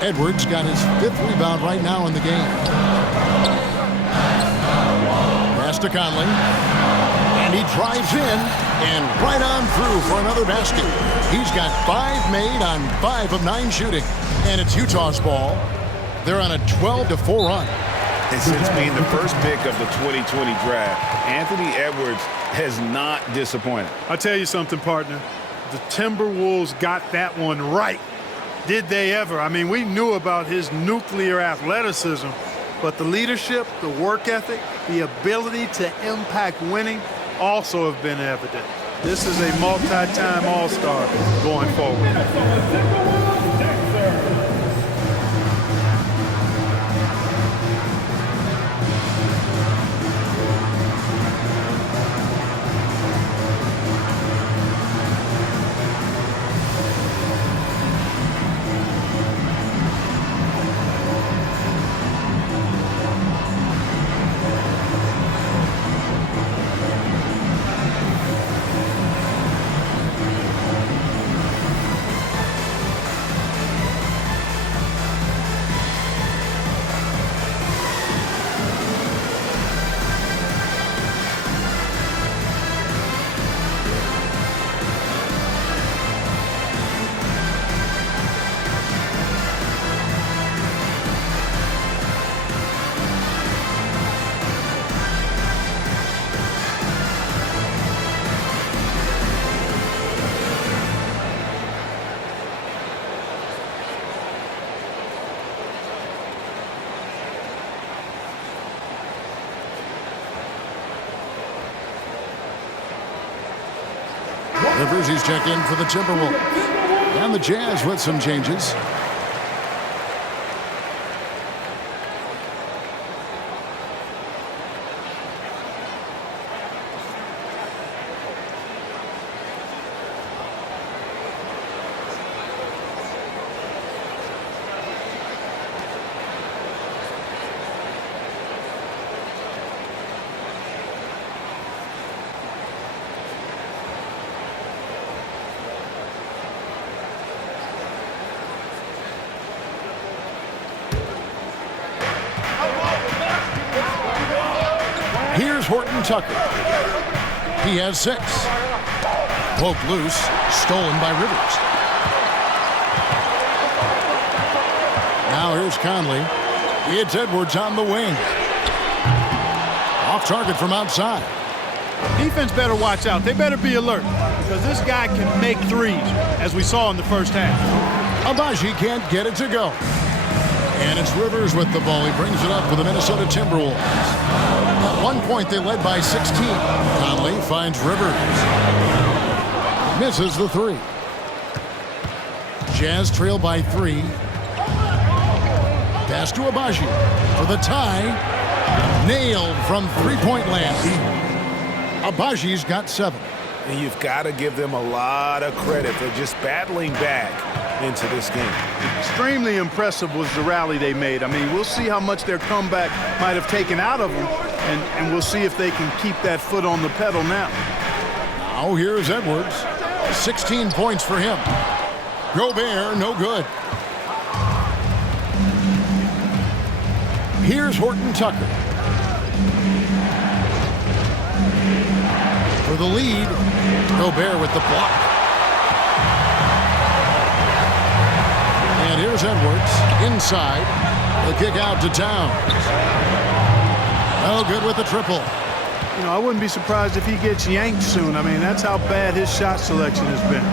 Edwards got his 5th rebound right now in the game. Pass to Conley. And he drives in and right on through for another basket. He's got 5 made on 5 of 9 shooting. And it's Utah's ball. They're on a 12-4 run. And since being the first pick of the 2020 draft, Anthony Edwards has not disappointed. I'll tell you something, partner. The Timberwolves got that one right. Did they ever? I mean, we knew about his nuclear athleticism, but the leadership, the work ethic, the ability to impact winning also have been evident. This is a multi-time All-Star going forward. Rivers, he's checked in for the Timberwolves. And the Jazz with some changes. Here's Horton Tucker. He has 6. Poked loose, stolen by Rivers. Now here's Conley. It's Edwards on the wing. Off target from outside. Defense better watch out. They better be alert because this guy can make threes, as we saw in the first half. Agbaji can't get it to go. And it's Rivers with the ball. He brings it up for the Minnesota Timberwolves. At one point, they led by 16. Conley finds Rivers. Misses the 3. Jazz trail by 3. Pass to Agbaji for the tie. Nailed from three-point land. Abaji's got 7. And you've got to give them a lot of credit for just battling back into this game. Extremely impressive was the rally they made. I mean, we'll see how much their comeback might have taken out of them, and we'll see if they can keep that foot on the pedal now. Now here's Edwards. 16 points for him. Gobert, no good. Here's Horton Tucker. For the lead, Gobert with the block. And here's Edwards inside. The kick out to Towns. Oh, good with the triple. You know, I wouldn't be surprised if he gets yanked soon. I mean, that's how bad his shot selection has been.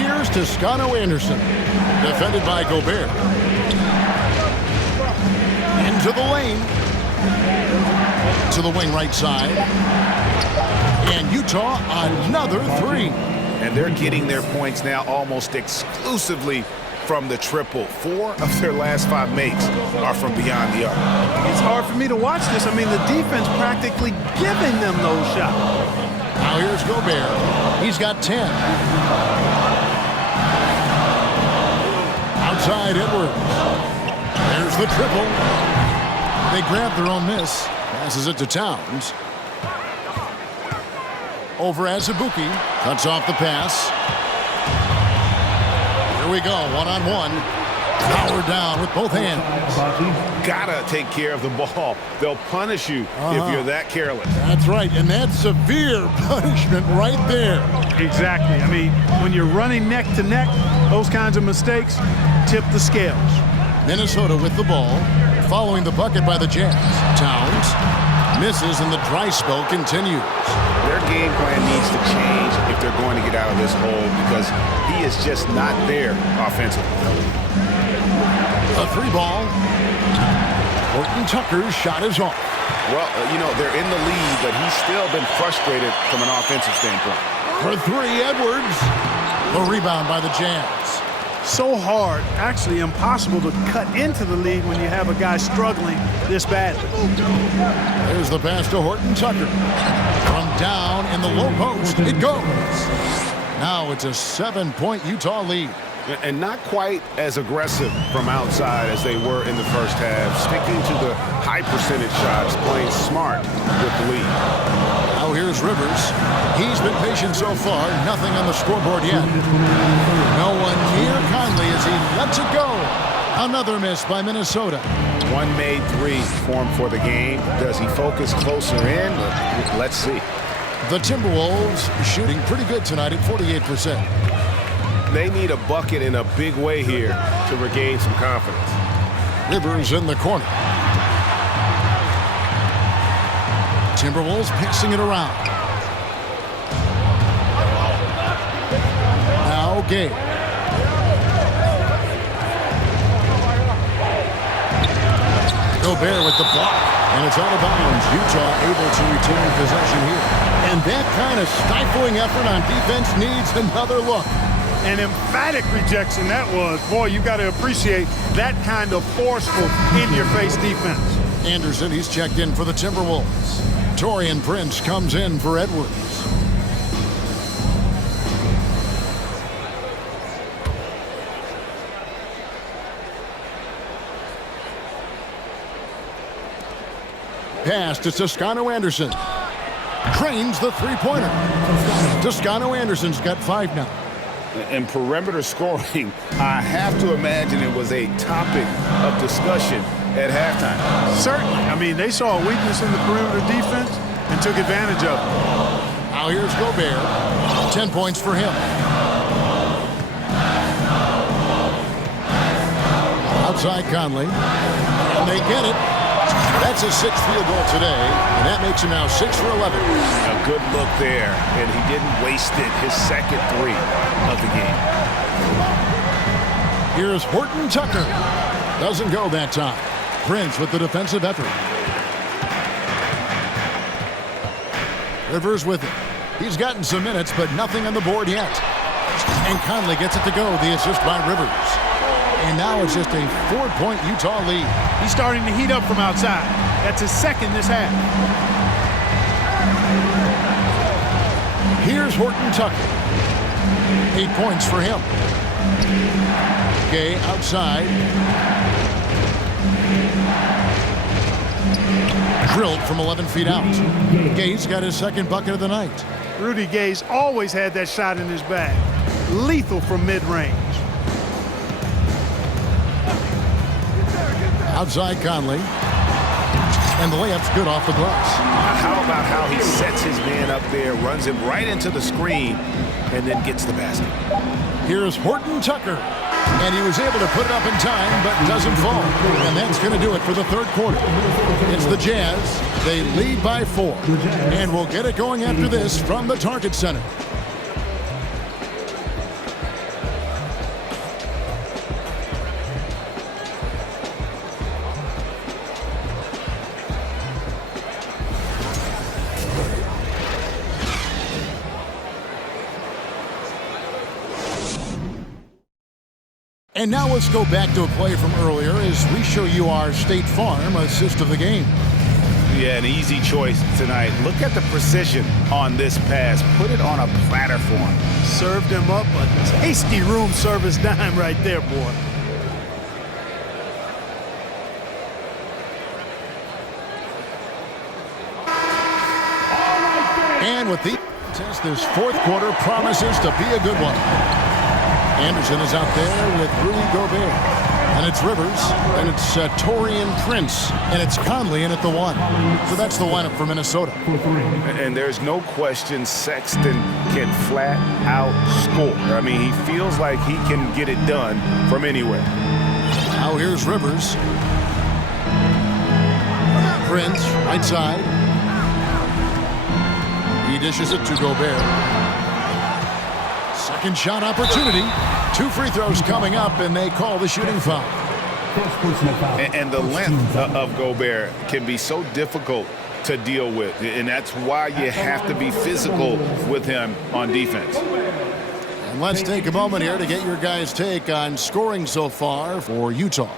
Here's Toscano Anderson, defended by Gobert. Into the lane. To the wing right side. And Utah, another 3. And they're getting their points now almost exclusively from the triple. 4 of their last 5 makes are from beyond the arc. It's hard for me to watch this. I mean, the defense practically giving them those shots. Now here's Gobert. He's got 10. Outside Edwards. There's the triple. They grab their own miss. Passes it to Towns. Over Azubuike. Cuts off the pass. Here we go, one-on-one. Power down with both hands. Gotta take care of the ball. They'll punish you if you're that careless. That's right, and that's severe punishment right there. Exactly. I mean, when you're running neck to neck, those kinds of mistakes tip the scales. Minnesota with the ball, following the bucket by the Jazz. Towns misses, and the dry spell continues. Their game plan needs to change if they're going to get out of this hole because he is just not there offensively. A 3-ball. Horton Tucker's shot is off. Well, you know, they're in the lead, but he's still been frustrated from an offensive standpoint. For 3, Edwards. The rebound by the Jazz. So hard, actually impossible to cut into the lead when you have a guy struggling this badly. There's the pass to Horton Tucker. From down in the low post, it goes. Now it's a 7-point Utah lead. And not quite as aggressive from outside as they were in the first half. Sticking to the high percentage shots, playing smart with the lead. Now here's Rivers. He's been patient so far. Nothing on the scoreboard yet. No one near Conley as he lets it go. Another miss by Minnesota. One made 3 formed for the game. Does he focus closer in? Let's see. The Timberwolves shooting pretty good tonight at 48%. They need a bucket in a big way here to regain some confidence. Rivers in the corner. Timberwolves passing it around. Now Gabe. Gobert with the block, and it's out of bounds. Utah able to retain possession here. And that kind of stifling effort on defense needs another look. An emphatic rejection that was. Boy, you got to appreciate that kind of forceful, in-your-face defense. Anderson, he's checked in for the Timberwolves. Taurean Prince comes in for Edwards. Pass to Toscano-Anderson. Drains the three-pointer. Toscano-Anderson's got 5 now. And perimeter scoring, I have to imagine it was a topic of discussion at halftime. Certainly. I mean, they saw a weakness in the perimeter defense and took advantage of it. Now here's Gobert. 10 points for him. Outside Conley. And they get it. That's his 6th field goal today, and that makes him now 6 for 11. A good look there, and he didn't waste it. His second 3 of the game. Here's Horton Tucker. Doesn't go that time. Prince with the defensive effort. Rivers with it. He's gotten some minutes, but nothing on the board yet. And Conley gets it to go. The assist by Rivers. And now it's just a 4-point Utah lead. He's starting to heat up from outside. That's his second this half. Here's Horton Tucker. 8 points for him. Gay outside. Drilled from 11 feet out. Gay's got his second bucket of the night. Rudy Gay's always had that shot in his bag. Lethal from mid-range. Outside Conley. And the layup's good off the glass. How about how he sets his man up there, runs him right into the screen, and then gets the basket. Here's Horton Tucker. And he was able to put it up in time, but doesn't fall. And that's going to do it for the third quarter. It's the Jazz. They lead by 4. And we'll get it going after this from the Target Center. And now let's go back to a play from earlier as we show you our State Farm assist of the game. Yeah, an easy choice tonight. Look at the precision on this pass. Put it on a platter for him. Served him up a tasty room service dime right there, boy. And with the test, this fourth quarter promises to be a good one. Anderson is out there with Rudy Gobert. And it's Rivers. And it's Taurean Prince. And it's Conley in at the 1. So that's the lineup for Minnesota. And there's no question Sexton can flat out score. I mean, he feels like he can get it done from anywhere. Now here's Rivers. Prince, right side. He dishes it to Gobert. Second shot opportunity. 2 free throws coming up, and they call the shooting foul. And the length of Gobert can be so difficult to deal with, and that's why you have to be physical with him on defense. And let's take a moment here to get your guys' take on scoring so far for Utah.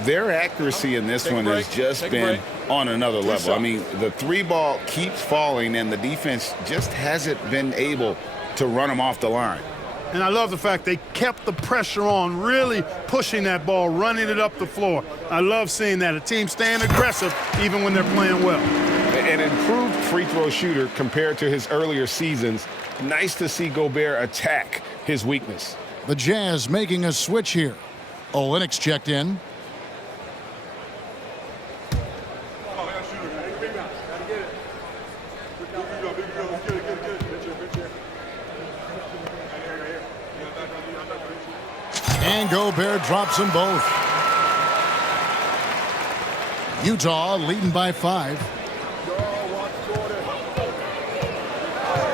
Their accuracy in this one has just been on another level. I mean, the 3-ball keeps falling, and the defense just hasn't been able to run them off the line. And I love the fact they kept the pressure on, really pushing that ball, running it up the floor. I love seeing that. A team staying aggressive even when they're playing well. An improved free throw shooter compared to his earlier seasons. Nice to see Gobert attack his weakness. The Jazz making a switch here. Olenek's checked in. And Gobert drops them both. Utah leading by 5.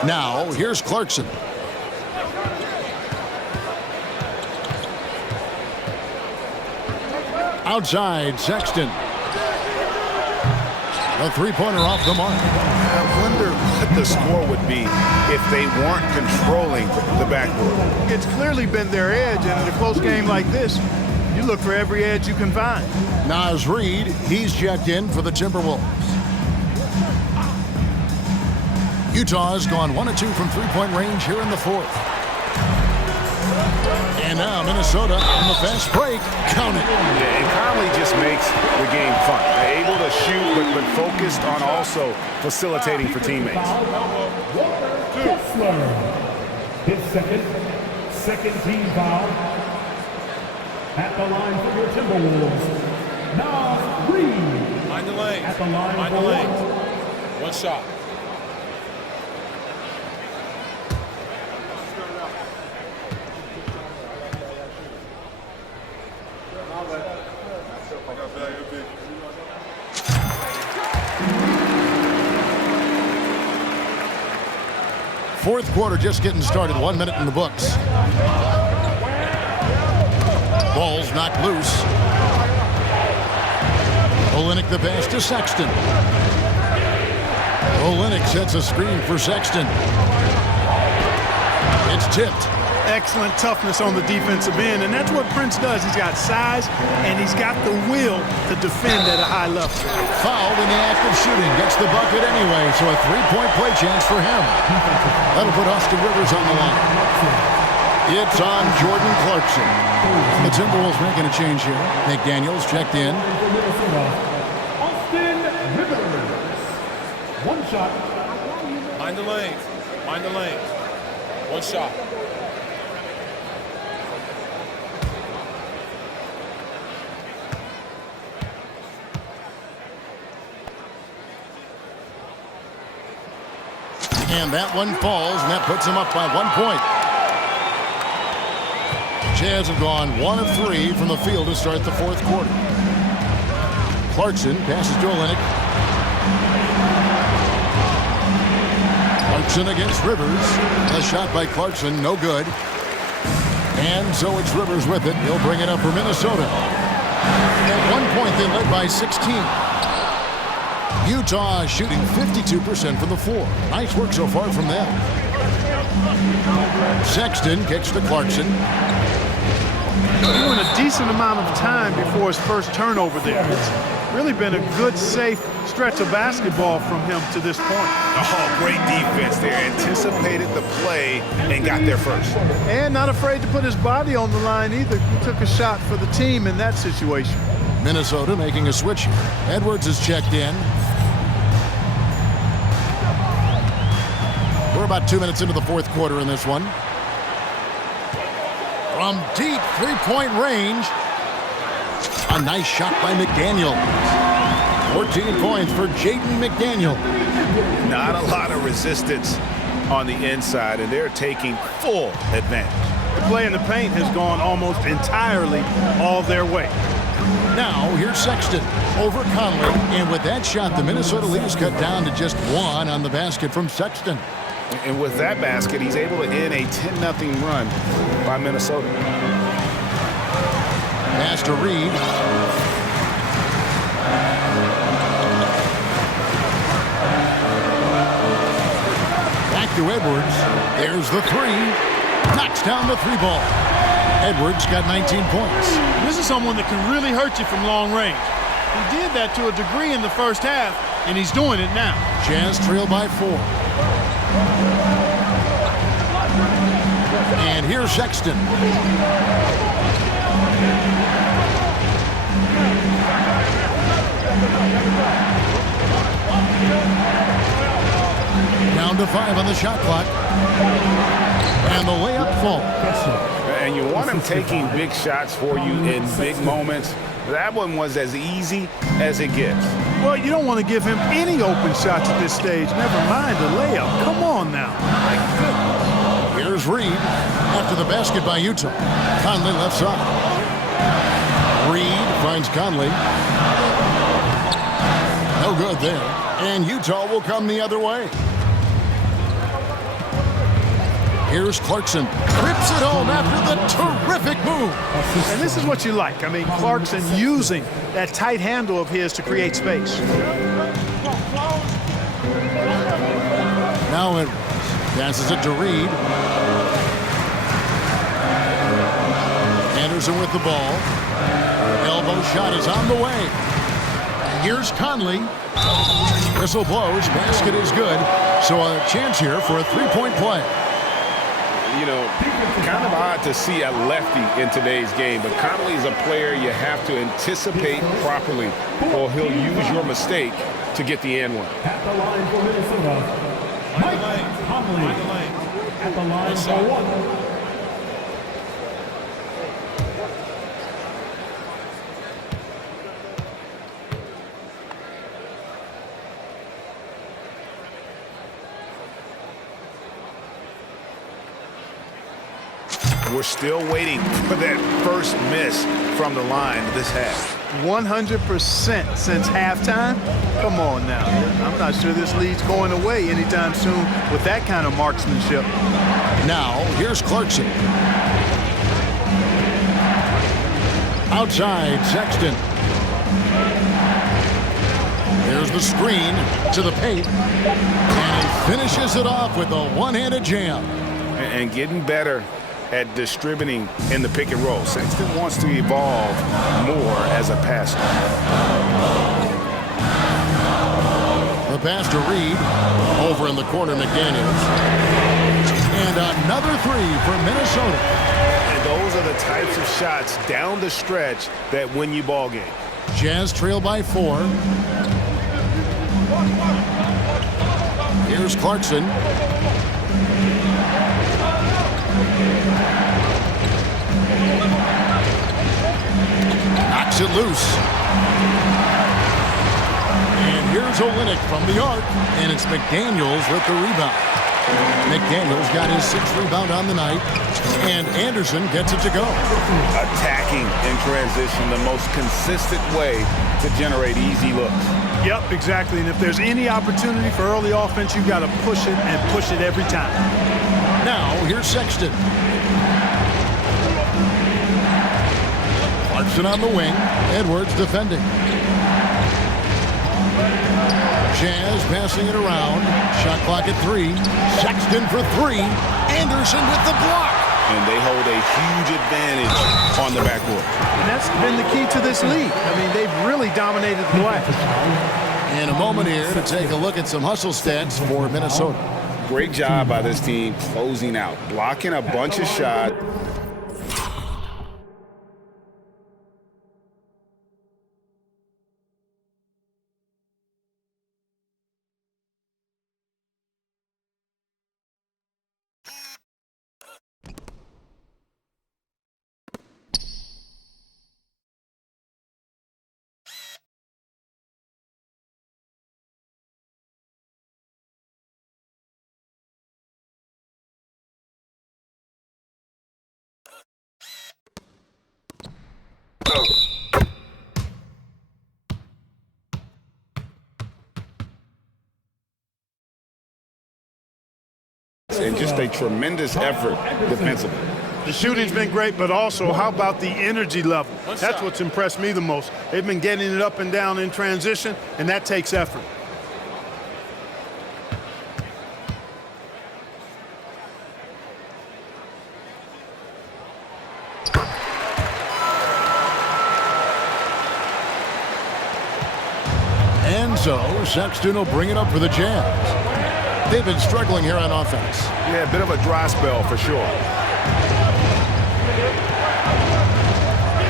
Now, here's Clarkson. Outside, Sexton. The three-pointer off the mark. I wonder what the score would be if they weren't controlling the backboard. It's clearly been their edge, and in a close game like this, you look for every edge you can find. Naz Reid, he's checked in for the Timberwolves. Utah has gone 1 of 2 from three-point range here in the fourth. And now Minnesota on the fast break. Count it. Yeah, and Conley just makes the game fun. They're able to shoot, but focused on also facilitating for teammates. His second team foul. At the line for your Timberwolves, Naz Reid. Mind the lane. At the line Mind for the lane. One shot. Fourth quarter just getting started. 1 minute in the books. Ball's knocked loose. Olynyk the pass to Sexton. Olynyk sets a screen for Sexton. It's tipped. Excellent toughness on the defensive end, and that's what Prince does. He's got size, and he's got the will to defend at a high level. Fouled in the act of shooting. Gets the bucket anyway, so a three-point play chance for him. That'll put Austin Rivers on the line. It's on Jordan Clarkson. The Timberwolves making a change here. McDaniels checked in. Austin Rivers. One shot. Mind the lane. Mind the lane. One shot. And that one falls, and that puts him up by 1 point. Jazz have gone 1 of 3 from the field to start the fourth quarter. Clarkson passes to Olynyk. Clarkson against Rivers. A shot by Clarkson, no good. And so it's Rivers with it. He'll bring it up for Minnesota. At 1 point, they led by 16. Utah shooting 52% from the floor. Nice work so far from them. Sexton kicks to Clarkson. Doing a decent amount of time before his first turnover there. It's really been a good, safe stretch of basketball from him to this point. Oh, great defense there. Anticipated the play and got there first. And not afraid to put his body on the line either. He took a shot for the team in that situation. Minnesota making a switch here. Edwards is checked in. We're about 2 minutes into the fourth quarter in this one. From deep three-point range. A nice shot by McDaniel. 14 points for Jaden McDaniel. Not a lot of resistance on the inside, and they're taking full advantage. The play in the paint has gone almost entirely all their way. Now, here's Sexton over Conley. And with that shot, the Minnesota lead is cut down to just 1 on the basket from Sexton. And with that basket, he's able to end a 10-0 run by Minnesota. Pass to Reid. Back to Edwards. There's the three. Knocks down the three ball. Edwards got 19 points. This is someone that can really hurt you from long range. He did that to a degree in the first half, and he's doing it now. Jazz trail by 4. And here's Sexton. Down to 5 on the shot clock. And the layup falls. And you want him taking big shots for you in big moments. That one was as easy as it gets. Well, you don't want to give him any open shots at this stage. Never mind the layup. Come on now. Here's Reid after the basket by Utah. Conley left side. Reid finds Conley. No good there. And Utah will come the other way. Here's Clarkson. Rips it home after the terrific move. And this is what you like. I mean, Clarkson using that tight handle of his to create space. Now Edwards passes it to Reed. Anderson with the ball. Elbow shot is on the way. Here's Conley. Whistle blows. Basket is good. So a chance here for a three-point play. You know, kind of odd to see a lefty in today's game, but Conley is a player you have to anticipate properly, or he'll use your mistake to get the and one. At the line for Minnesota, Mike Conley. At the line for one. We're still waiting for that first miss from the line this half. 100% since halftime? Come on now. I'm not sure this lead's going away anytime soon with that kind of marksmanship. Now, here's Clarkson. Outside, Sexton. There's the screen to the paint. And he finishes it off with a one-handed jam. And getting better at distributing in the pick and roll. Sexton wants to evolve more as a passer. The pass to Reed. Over in the corner, McDaniels. And another three for Minnesota. And those are the types of shots down the stretch that win you ball games. Jazz trail by 4. Here's Clarkson. Knocks it loose. And here's Olynyk from the arc. And it's McDaniels with the rebound. McDaniels got his 6th rebound on the night. And Anderson gets it to go. Attacking in transition, the most consistent way to generate easy looks. Yep, exactly. And if there's any opportunity for early offense, you've got to push it and push it every time. Now, here's Sexton. Clarkson on the wing. Edwards defending. Jazz passing it around. Shot clock at 3. Sexton for 3. Anderson with the block. And they hold a huge advantage on the backboard. And that's been the key to this league. I mean, they've really dominated the glass. In a moment here to take a look at some hustle stats for Minnesota. Great job by this team closing out, blocking a bunch of shots. And just a tremendous effort defensively. The shooting's been great, but also how about the energy level? That's what's impressed me the most. They've been getting it up and down in transition, and that takes effort. And so Sexton will bring it up for the Jazz. They've been struggling here on offense. Yeah, a bit of a dry spell for sure.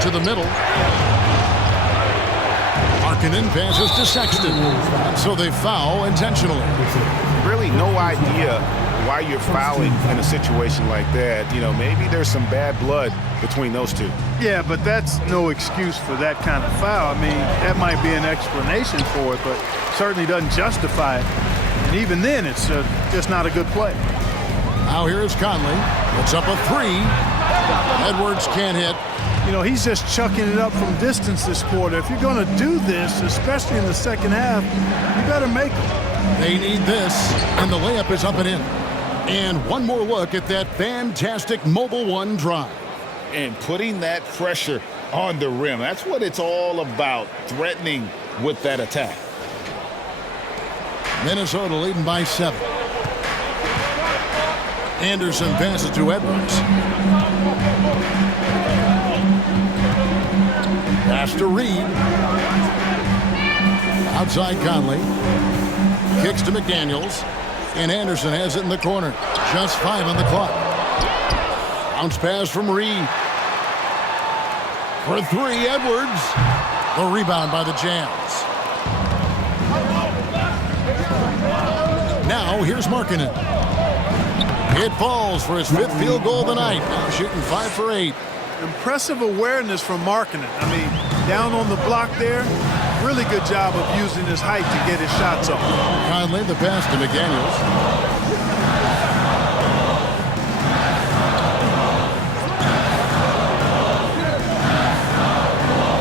To the middle. Markkanen passes to Sexton. So they foul intentionally. Really no idea why you're fouling in a situation like that. You know, maybe there's some bad blood between those two. Yeah, but that's no excuse for that kind of foul. I mean, that might be an explanation for it, but certainly doesn't justify it. And even then, it's just not a good play. Now here's Conley. Puts up a 3. Edwards can't hit. You know, he's just chucking it up from distance this quarter. If you're going to do this, especially in the second half, you better make it. They need this, and the layup is up and in. And one more look at that fantastic Mobile One drive. And putting that pressure on the rim. That's what it's all about, threatening with that attack. Minnesota leading by 7. Anderson passes to Edwards. Pass to Reed. Outside Conley. Kicks to McDaniels. And Anderson has it in the corner. Just 5 on the clock. Bounce pass from Reed. For 3, Edwards. The rebound by the Jazz. Now here's Markkanen. It falls for his 5th field goal of the night. Now shooting 5 for 8. Impressive awareness from Markkanen. I mean, down on the block there, really good job of using his height to get his shots off. Conley, the pass to McDaniels.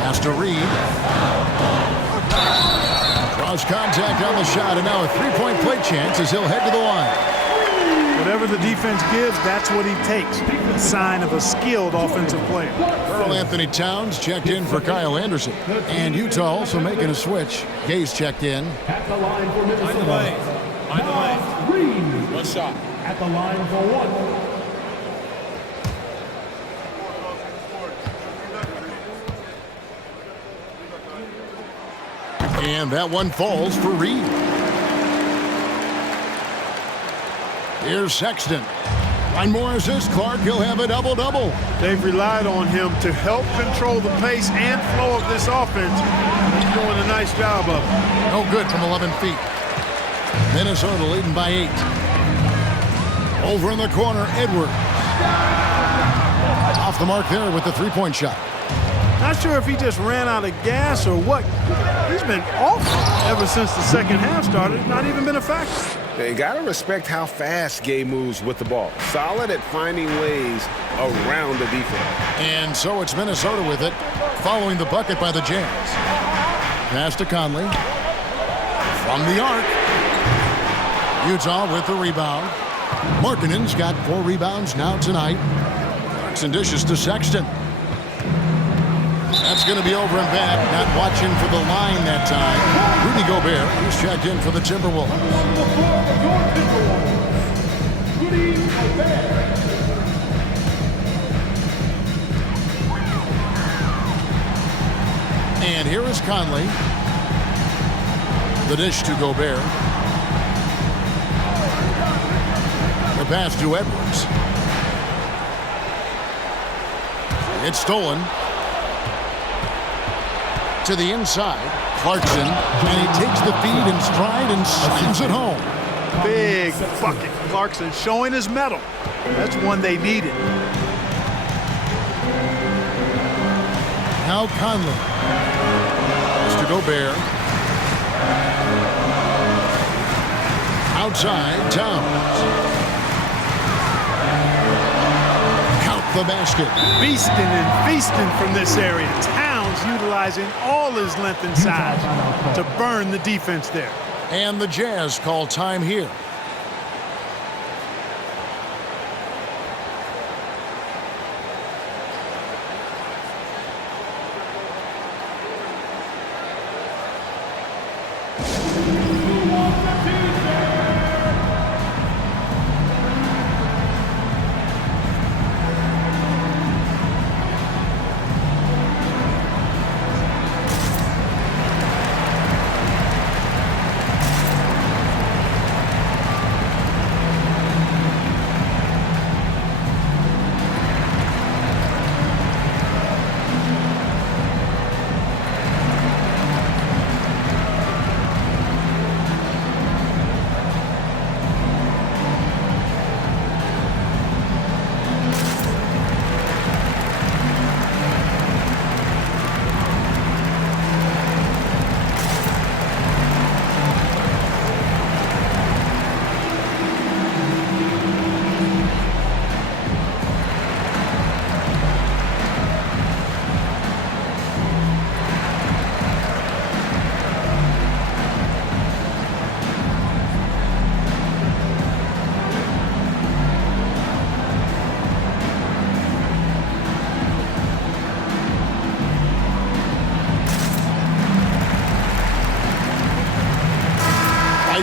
Pass to Reed. Cross contact on the shot, and now a 3-point play chance as he'll head to the line. Whatever the defense gives, that's what he takes. A sign of a skilled offensive player. Karl Anthony Towns checked in for Kyle Anderson. And Utah also making a switch. Gaze checked in. At the line for Minnesota. Reed. One shot. At the line for 1. And that one falls for Reed. Here's Sexton. One more assist, Clark. He'll have a double-double. They've relied on him to help control the pace and flow of this offense. He's doing a nice job of it. No good from 11 feet. Minnesota leading by 8. Over in the corner, Edwards. Off the mark there with the 3-point shot. Not sure if he just ran out of gas or what. He's been awful ever since the second half started. Not even been a factor. They got to respect how fast Gay moves with the ball. Solid at finding ways around the defense. And so it's Minnesota with it, following the bucket by the Jazz. Pass to Conley. From the arc. Utah with the rebound. Markkanen's got 4 rebounds now tonight. Clarkson dishes to Sexton. That's going to be over and back. Not watching for the line that time. Rudy Gobert, who's checked in for the Timberwolves. And here is Conley. The dish to Gobert. The pass to Edwards. It's stolen. To the inside, Clarkson, and he takes the feed in stride and slams it home. Big bucket. Clarkson showing his mettle. That's one they needed. Now Conley. It's to Gobert. Outside, Towns. Count the basket. Beasting and feasting from this area. Towns utilizing all his length and size to burn the defense there. And the Jazz call time here.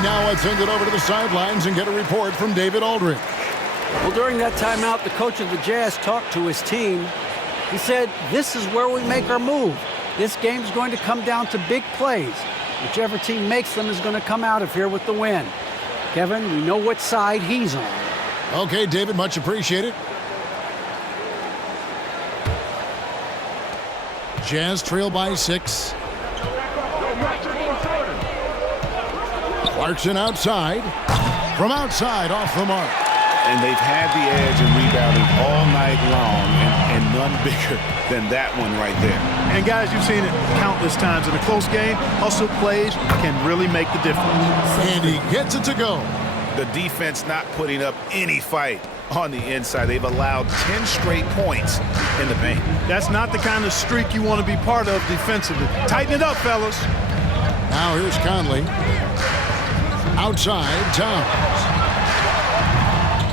Now let's send it over to the sidelines and get a report from David Aldridge. Well, during that timeout, the coach of the Jazz talked to his team. He said, this is where we make our move. This game's going to come down to big plays. Whichever team makes them is going to come out of here with the win. Kevin, we know what side he's on. Okay, David, much appreciated. Jazz trail by 6. Clarkson outside. From outside, off the mark. And they've had the edge in rebounding all night long, and none bigger than that one right there. And guys, you've seen it countless times in a close game. Hustle plays can really make the difference. And he gets it to go. The defense not putting up any fight on the inside. They've allowed 10 straight points in the paint. That's not the kind of streak you want to be part of defensively. Tighten it up, fellas. Now here's Conley. Outside, Towns.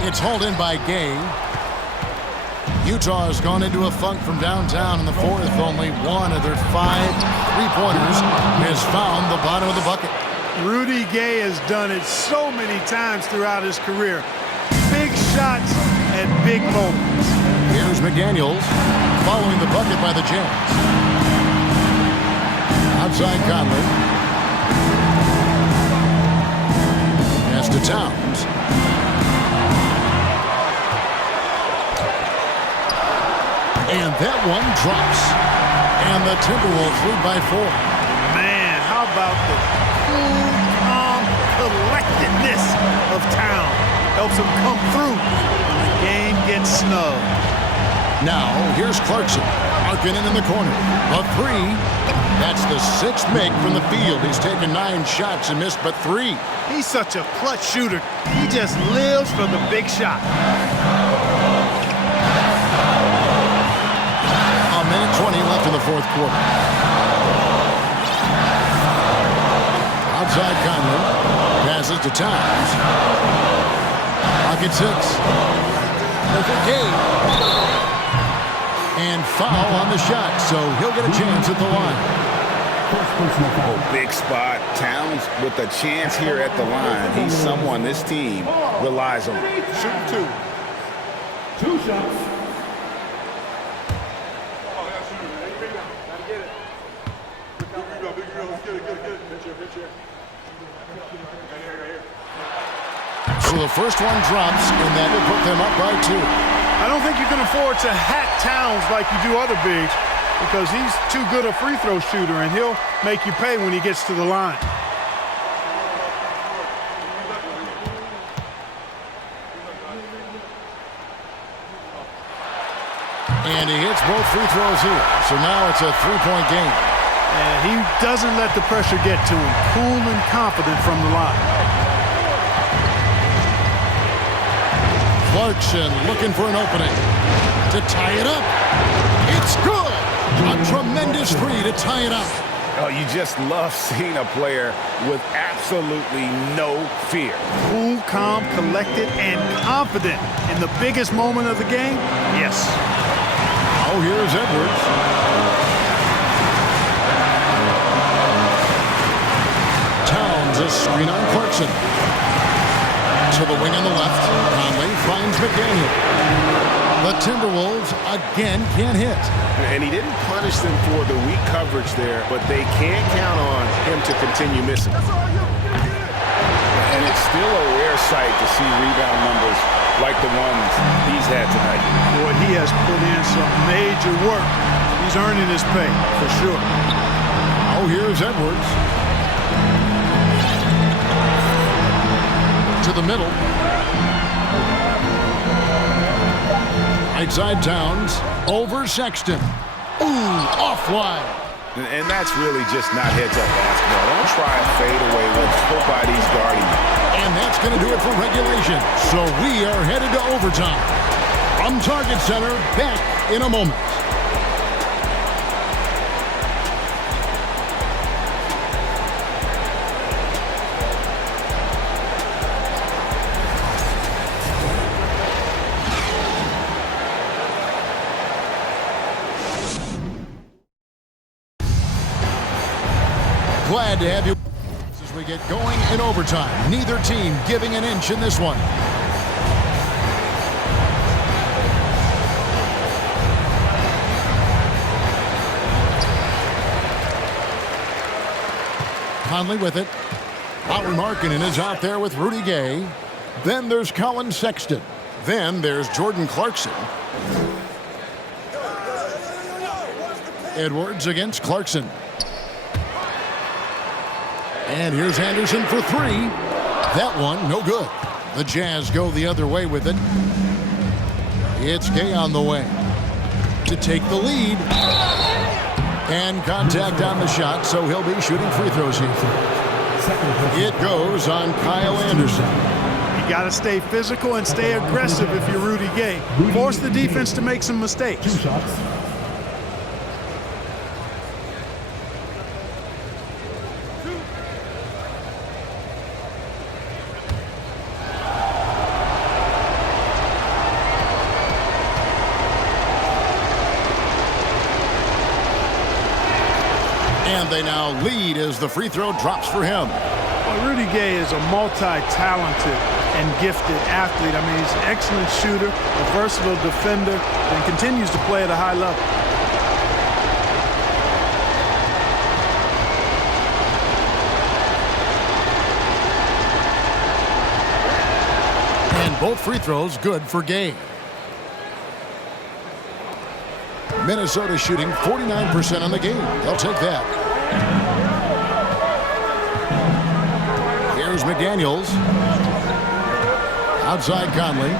It's hauled in by Gay. Utah has gone into a funk from downtown in the fourth. Only one of their 5 3-pointers has found the bottom of the bucket. Rudy Gay has done it so many times throughout his career. Big shots and big moments. Here's McDaniels following the bucket by the Jazz. Outside Conley. Pass to Towns. And that one drops. And the Timberwolves lead by 4. Man, how about the cool, calm collectedness of Town? Helps him come through when the game gets snug. Now, here's Clarkson. Markkanen in the corner. A 3. That's the 6th make from the field. He's taken 9 shots and missed but 3. He's such a clutch shooter. He just lives for the big shot. A minute 20 left in the fourth quarter. Outside Conley. Passes to Towns. Pocket 6. Over game. And foul on the shot, so he'll get a chance at the line. Oh, big spot. Towns with a chance here at the line. He's someone this team relies on. Shoot 2. 2 shots. So the first one drops, and that will put them up by 2. I don't think you can afford to hack Towns like you do other bigs because he's too good a free throw shooter, and he'll make you pay when he gets to the line. And he hits both free throws here. So now it's a 3-point game. And he doesn't let the pressure get to him. Cool and confident from the line. Clarkson looking for an opening to tie it up. It's good. A tremendous 3 to tie it up. Oh, you just love seeing a player with absolutely no fear. Cool, calm, collected, and confident in the biggest moment of the game? Yes. Oh, here's Edwards. Towns a screen on Clarkson. To the wing on the left. Conley finds McDaniel. The Timberwolves again can't hit. And he didn't punish them for the weak coverage there, but they can't count on him to continue missing. And it's still a rare sight to see rebound numbers like the ones he's had tonight. Boy, he has put in some major work. He's earning his pay, for sure. Oh, here's Edwards. To the middle. Right side Towns. Over Sexton. Ooh, offline. And that's really just not heads-up basketball. Don't try a fadeaway when nobody's guarding you. And that's going to do it for regulation. So we are headed to overtime. From Target Center, back in a moment. Glad to have you as we get going in overtime. Neither team giving an inch in this one. Conley with it. Lauri Markkanen is out there with Rudy Gay. Then there's Colin Sexton. Then there's Jordan Clarkson. Edwards against Clarkson. And here's Anderson for three. That one, no good. The Jazz go the other way with it. It's Gay on the way to take the lead. And contact on the shot, so he'll be shooting free throws here. It goes on Kyle Anderson. You got to stay physical and stay aggressive if you're Rudy Gay. Force the defense to make some mistakes. 2 shots. And they now lead as the free throw drops for him. Well, Rudy Gay is a multi-talented and gifted athlete. I mean, he's an excellent shooter, a versatile defender, and continues to play at a high level. And both free throws good for Gay. Minnesota shooting 49% on the game. They'll take that. Here's McDaniels. Outside Conley.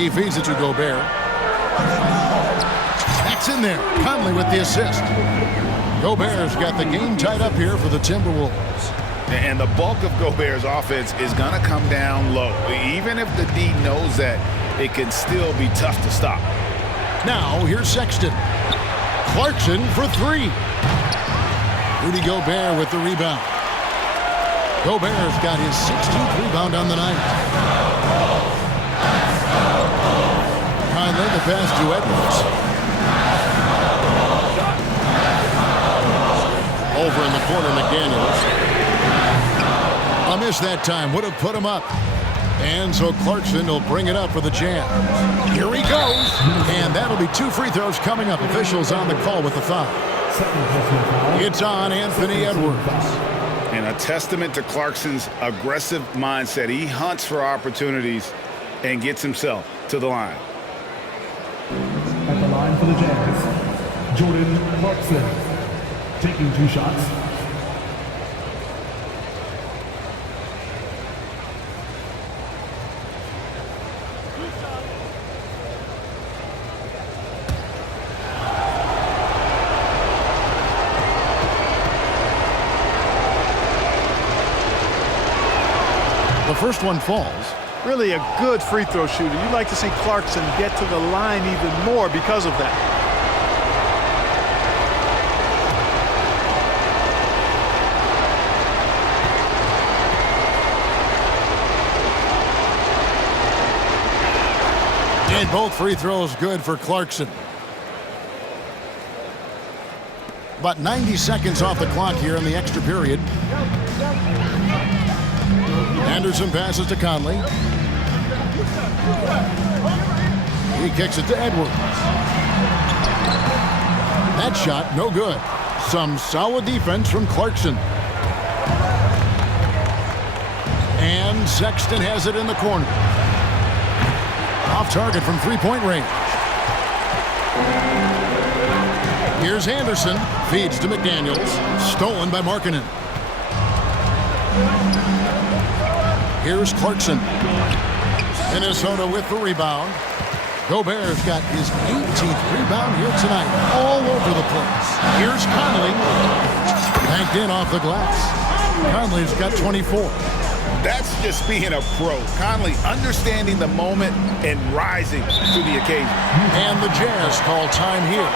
He feeds it to Gobert. That's in there. Conley with the assist. Gobert's got the game tied up here for the Timberwolves. And the bulk of Gobert's offense is going to come down low. Even if the D knows that, it can still be tough to stop. Now, here's Sexton. Clarkson for three. Rudy Gobert with the rebound. Gobert's got his 16th rebound on the night. Conley, the pass to Edwards. Over in the corner, McDaniels. A miss that time. Would have put him up. And so Clarkson will bring it up for the Jazz. Here he goes. And that'll be 2 free throws coming up. Officials on the call with the foul. It's on Anthony Edwards. And a testament to Clarkson's aggressive mindset. He hunts for opportunities and gets himself to the line. At the line for the Jazz, Jordan Clarkson, taking 2 shots. The first one falls. Really a good free throw shooter. You'd like to see Clarkson get to the line even more because of that. And both free throws good for Clarkson. About 90 seconds off the clock here in the extra period. Anderson passes to Conley. He kicks it to Edwards. That shot, no good. Some solid defense from Clarkson. And Sexton has it in the corner. Off target from three-point range. Here's Anderson. Feeds to McDaniels. Stolen by Markkanen. Here's Clarkson. Minnesota with the rebound. Gobert's got his 18th rebound here tonight. All over the place. Here's Conley. Banked in off the glass. Conley's got 24. That's just being a pro. Conley understanding the moment and rising to the occasion. And the Jazz call time here.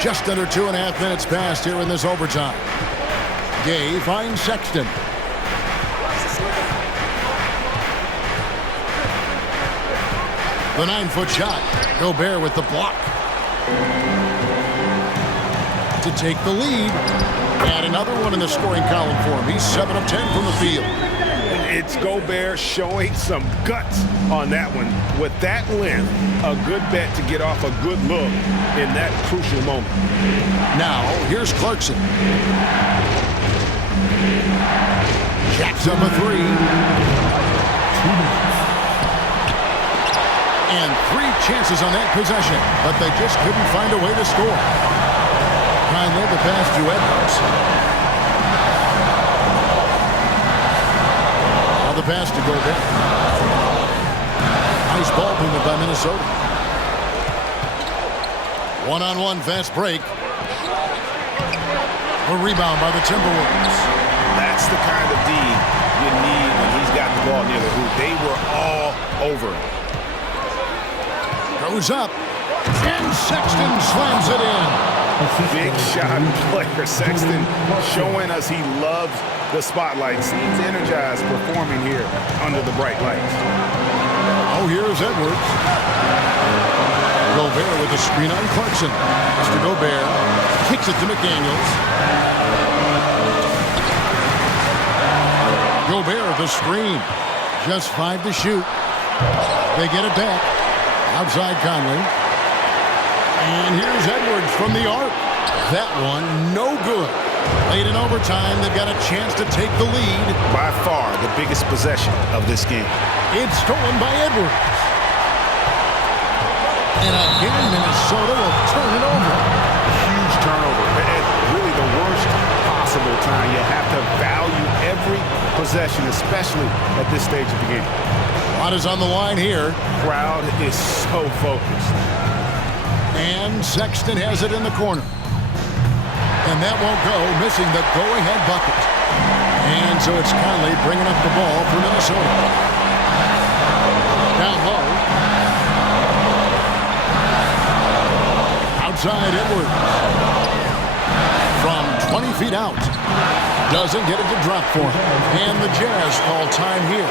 Just under 2.5 minutes passed here in this overtime. Gay finds Sexton. The 9-foot shot. Gobert with the block. To take the lead. And another one in the scoring column for him. He's 7 of 10 from the field. It's Gobert showing some guts on that one. With that length, a good bet to get off a good look in that crucial moment. Now, here's Clarkson. Jacks up a three. And 3 chances on that possession, but they just couldn't find a way to score. Kindly the pass to Edwards. Now the pass to Gobert. Nice ball movement by Minnesota. One-on-one fast break. A rebound by the Timberwolves. That's the kind of D you need when he's got the ball near the hoop. They were all over him. Goes up. And Sexton slams it in. Big shot player. Sexton showing us he loves the spotlight. Seems energized performing here under the bright lights. Oh, here's Edwards. Gobert with the screen on Clarkson. Mr. Gobert kicks it to McDaniels. Gobert the screen. Just 5 to shoot. They get it back. Outside Conley. And here's Edwards from the arc. That one, no good. Late in overtime, they've got a chance to take the lead. By far, the biggest possession of this game. It's stolen by Edwards. And again, Minnesota will turn it over. Huge turnover. At really the worst possible time. You have to value every possession, especially at this stage of the game. A lot is on the line here. Crowd is so focused. And Sexton has it in the corner. And that won't go, missing the go-ahead bucket. And so it's Conley bringing up the ball for Minnesota. Down low. Outside Edwards. From 20 feet out. Doesn't get it to drop for him. And the Jazz call time here.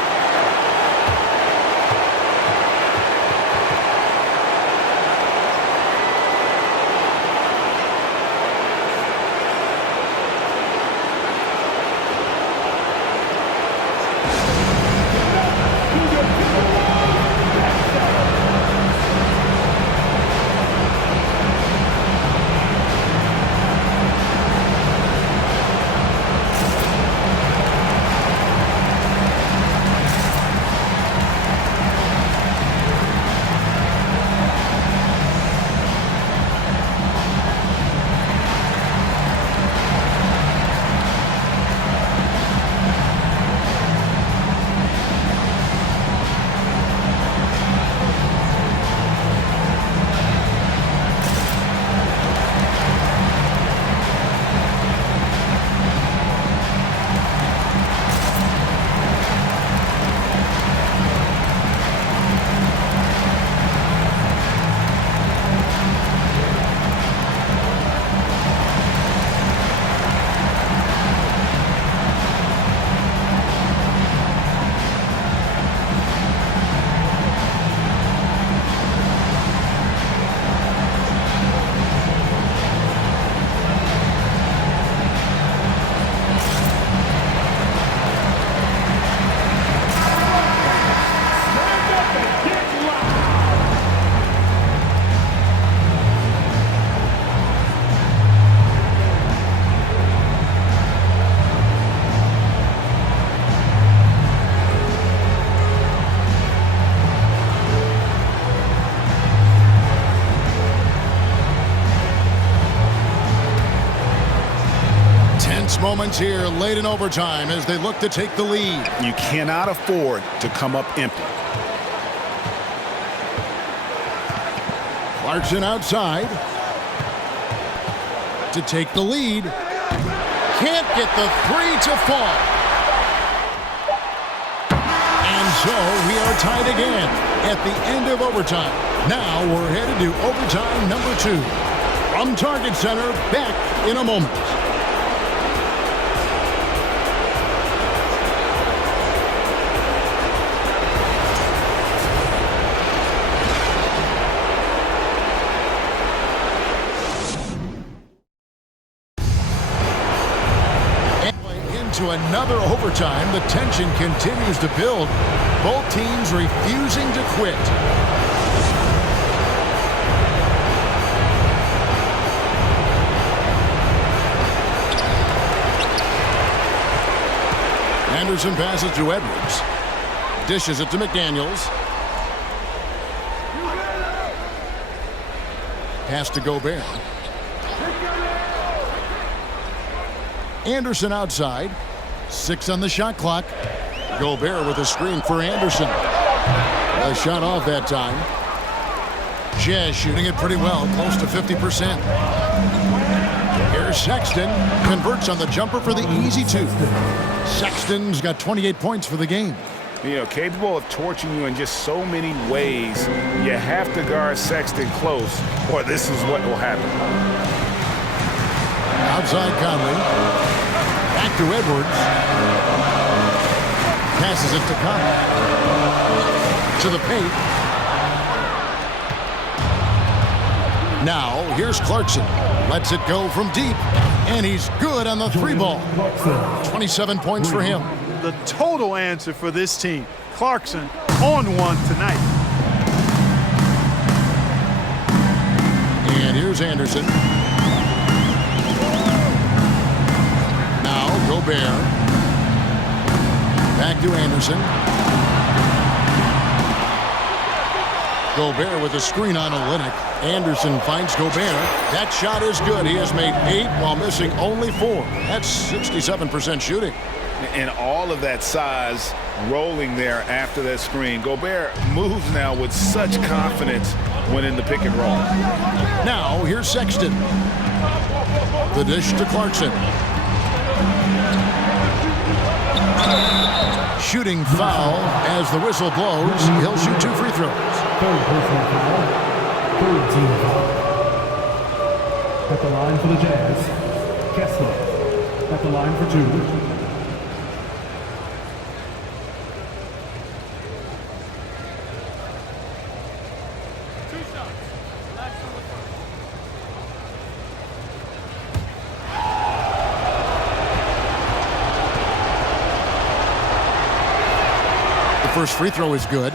Moments here late in overtime as they look to take the lead. You cannot afford to come up empty. Clarkson outside to take the lead. Can't get the 3 to fall. And so we are tied again at the end of overtime. Now we're headed to overtime number 2. From Target Center, back in a moment. To another overtime, the tension continues to build. Both teams refusing to quit. Anderson passes to Edwards. Dishes it to McDaniels. Pass to Gobert. Anderson outside. 6 on the shot clock. Gobert with a screen for Anderson. A shot off that time. Jazz shooting it pretty well, close to 50%. Here's Sexton. Converts on the jumper for the easy 2. Sexton's got 28 points for the game. You know, capable of torching you in just so many ways. You have to guard Sexton close, or this is what will happen. Outside Conley. Back to Edwards. Passes it to Conley. To the paint. Now, here's Clarkson. Lets it go from deep. And he's good on the 3 ball. 27 points for him. The total answer for this team. Clarkson on one tonight. And here's Anderson. Gobert. Back to Anderson. Gobert with a screen on Olynyk. Anderson finds Gobert. That shot is good. He has made 8 while missing only 4. That's 67% shooting. And all of that size rolling there after that screen. Gobert moves now with such confidence when in the pick and roll. Now here's Sexton. The dish to Clarkson. Shooting foul as the whistle blows. He'll shoot 2 free throws. Third personal foul. Third team foul. At the line for the Jazz, Kessler. At the line for 2. First free throw is good.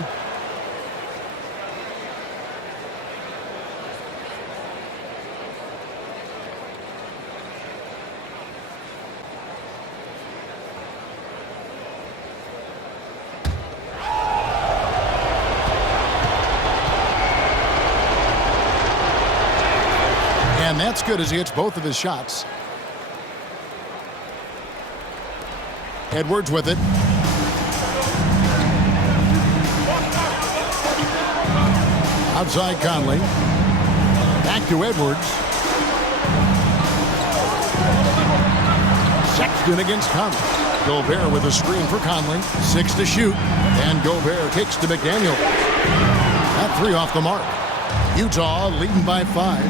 And that's good as he hits both of his shots. Edwards with it. Outside Conley. Back to Edwards. Sexton against Conley. Gobert with a screen for Conley. 6 to shoot. And Gobert kicks to McDaniels. That 3 off the mark. Utah leading by 5.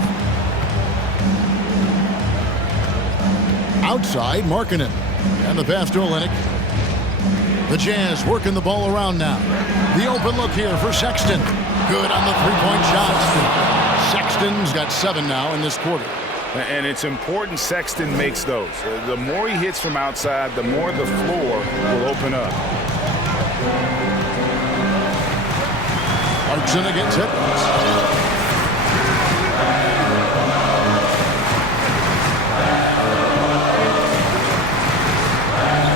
Outside Markkanen. And the pass to Olynyk. The Jazz working the ball around now. The open look here for Sexton. Good on the 3-point shot. Sexton's got 7 now in this quarter. And it's important Sexton makes those. The more he hits from outside, the more the floor will open up. Clarkson against Edwards.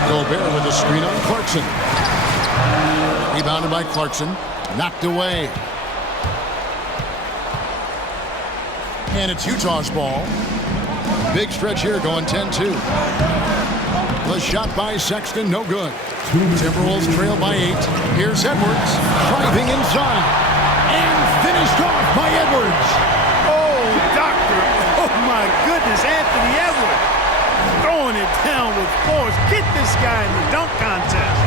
Gobert with a screen on Clarkson. Rebounded by Clarkson. Knocked away. And it's Utah's ball. Big stretch here going 10-2. The shot by Sexton, no good. Timberwolves trail by 8. Here's Edwards. Driving inside. And finished off by Edwards. Oh, doctor. Oh, my goodness. Anthony Edwards. Throwing it down with force. Get this guy in the dunk contest.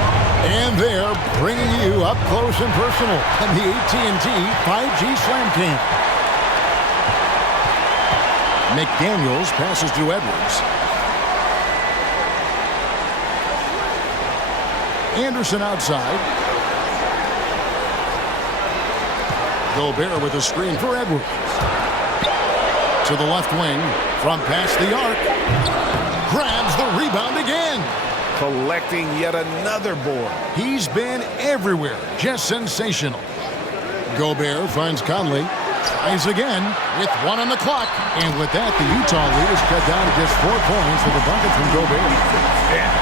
And they're bringing you up close and personal on the AT&T 5G Slam Cam. McDaniels passes to Edwards. Anderson outside. Gobert with a screen for Edwards. To the left wing from past the arc. Grabs the rebound again. Collecting yet another board. He's been everywhere. Just sensational. Gobert finds Conley. Tries again with 1 on the clock. And with that, the Utah lead is cut down to just 4 points with a bucket from Gobert. And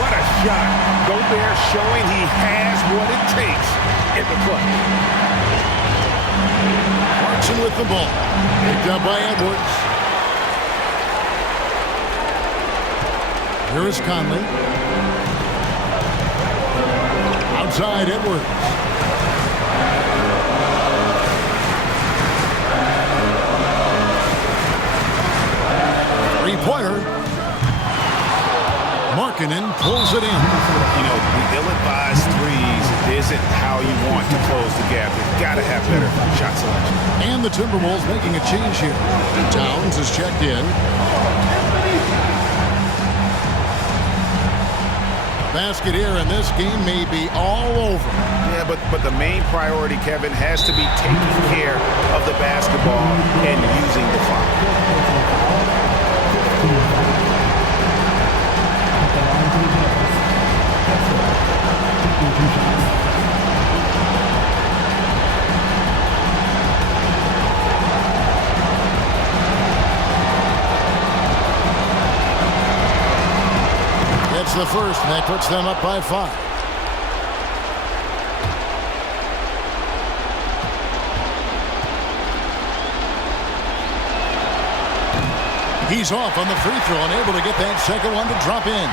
what a shot. Gobert showing he has what it takes in the clutch. Clarkson with the ball. Picked up by Edwards. Here is Conley. Outside Edwards. Three-pointer. Markkanen pulls it in. You know, the ill-advised threes isn't how you want to close the gap. You've got to have better shot selection. And the Timberwolves making a change here. Towns is checked in. Basket here, and this game may be all over. Yeah, but the main priority, Kevin, has to be taking care of the basketball and using the clock. It's the first, and that puts them up by 5. He's off on the free throw and able to get that second one to drop in.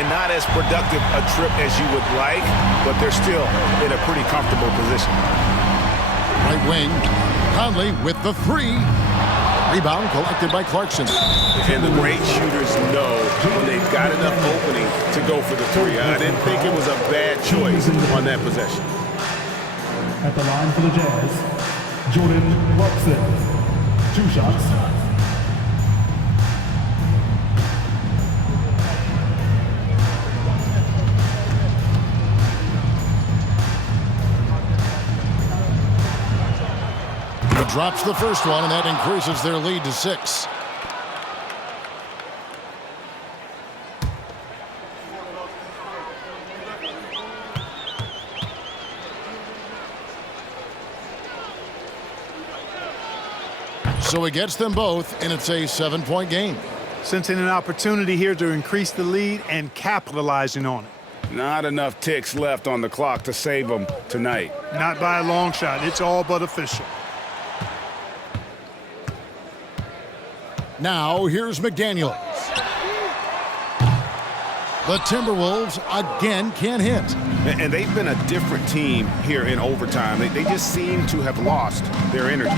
And not as productive a trip as you would like, but they're still in a pretty comfortable position. Right wing, Conley with the 3. Rebound collected by Clarkson. And the great shooters know when they've got enough opening to go for the 3. I didn't think it was a bad choice on that possession. At the line for the Jazz, Jordan Clarkson. 2 shots. Drops the first one, and that increases their lead to 6. So he gets them both, and it's a 7-point game. Sensing an opportunity here to increase the lead and capitalizing on it. Not enough ticks left on the clock to save them tonight. Not by a long shot. It's all but official. Now, here's McDaniels. The Timberwolves again can't hit. And they've been a different team here in overtime. They just seem to have lost their energy.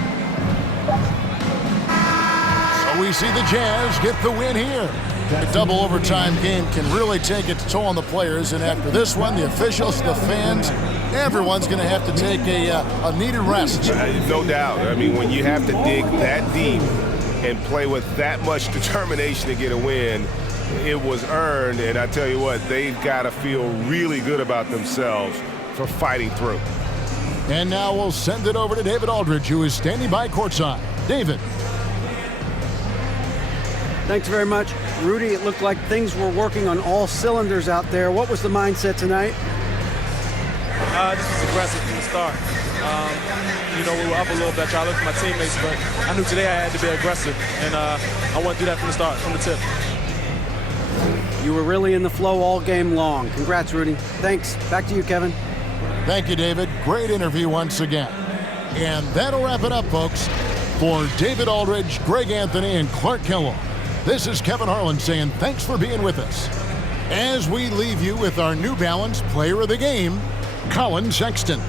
So we see the Jazz get the win here. A double overtime game can really take its toll on the players, and after this one, the officials, the fans, everyone's going to have to take a needed rest. No doubt. I mean, when you have to dig that deep and play with that much determination to get a win, it was earned, and I tell you what, they've got to feel really good about themselves for fighting through. And now we'll send it over to David Aldridge, who is standing by courtside. David. Thanks very much. Rudy, it looked like things were working on all cylinders out there. What was the mindset tonight? This was aggressive from the start. You know, we were up a little bit. I tried to look for my teammates, but I knew today I had to be aggressive, and I want to do that from the start, from the tip. You were really in the flow all game long. Congrats, Rudy. Thanks. Back to you, Kevin. Thank you, David. Great interview once again. And that'll wrap it up, folks. For David Aldridge, Greg Anthony, and Clark Kellogg, this is Kevin Harlan saying thanks for being with us. As we leave you with our New Balance Player of the Game, Colin Sexton.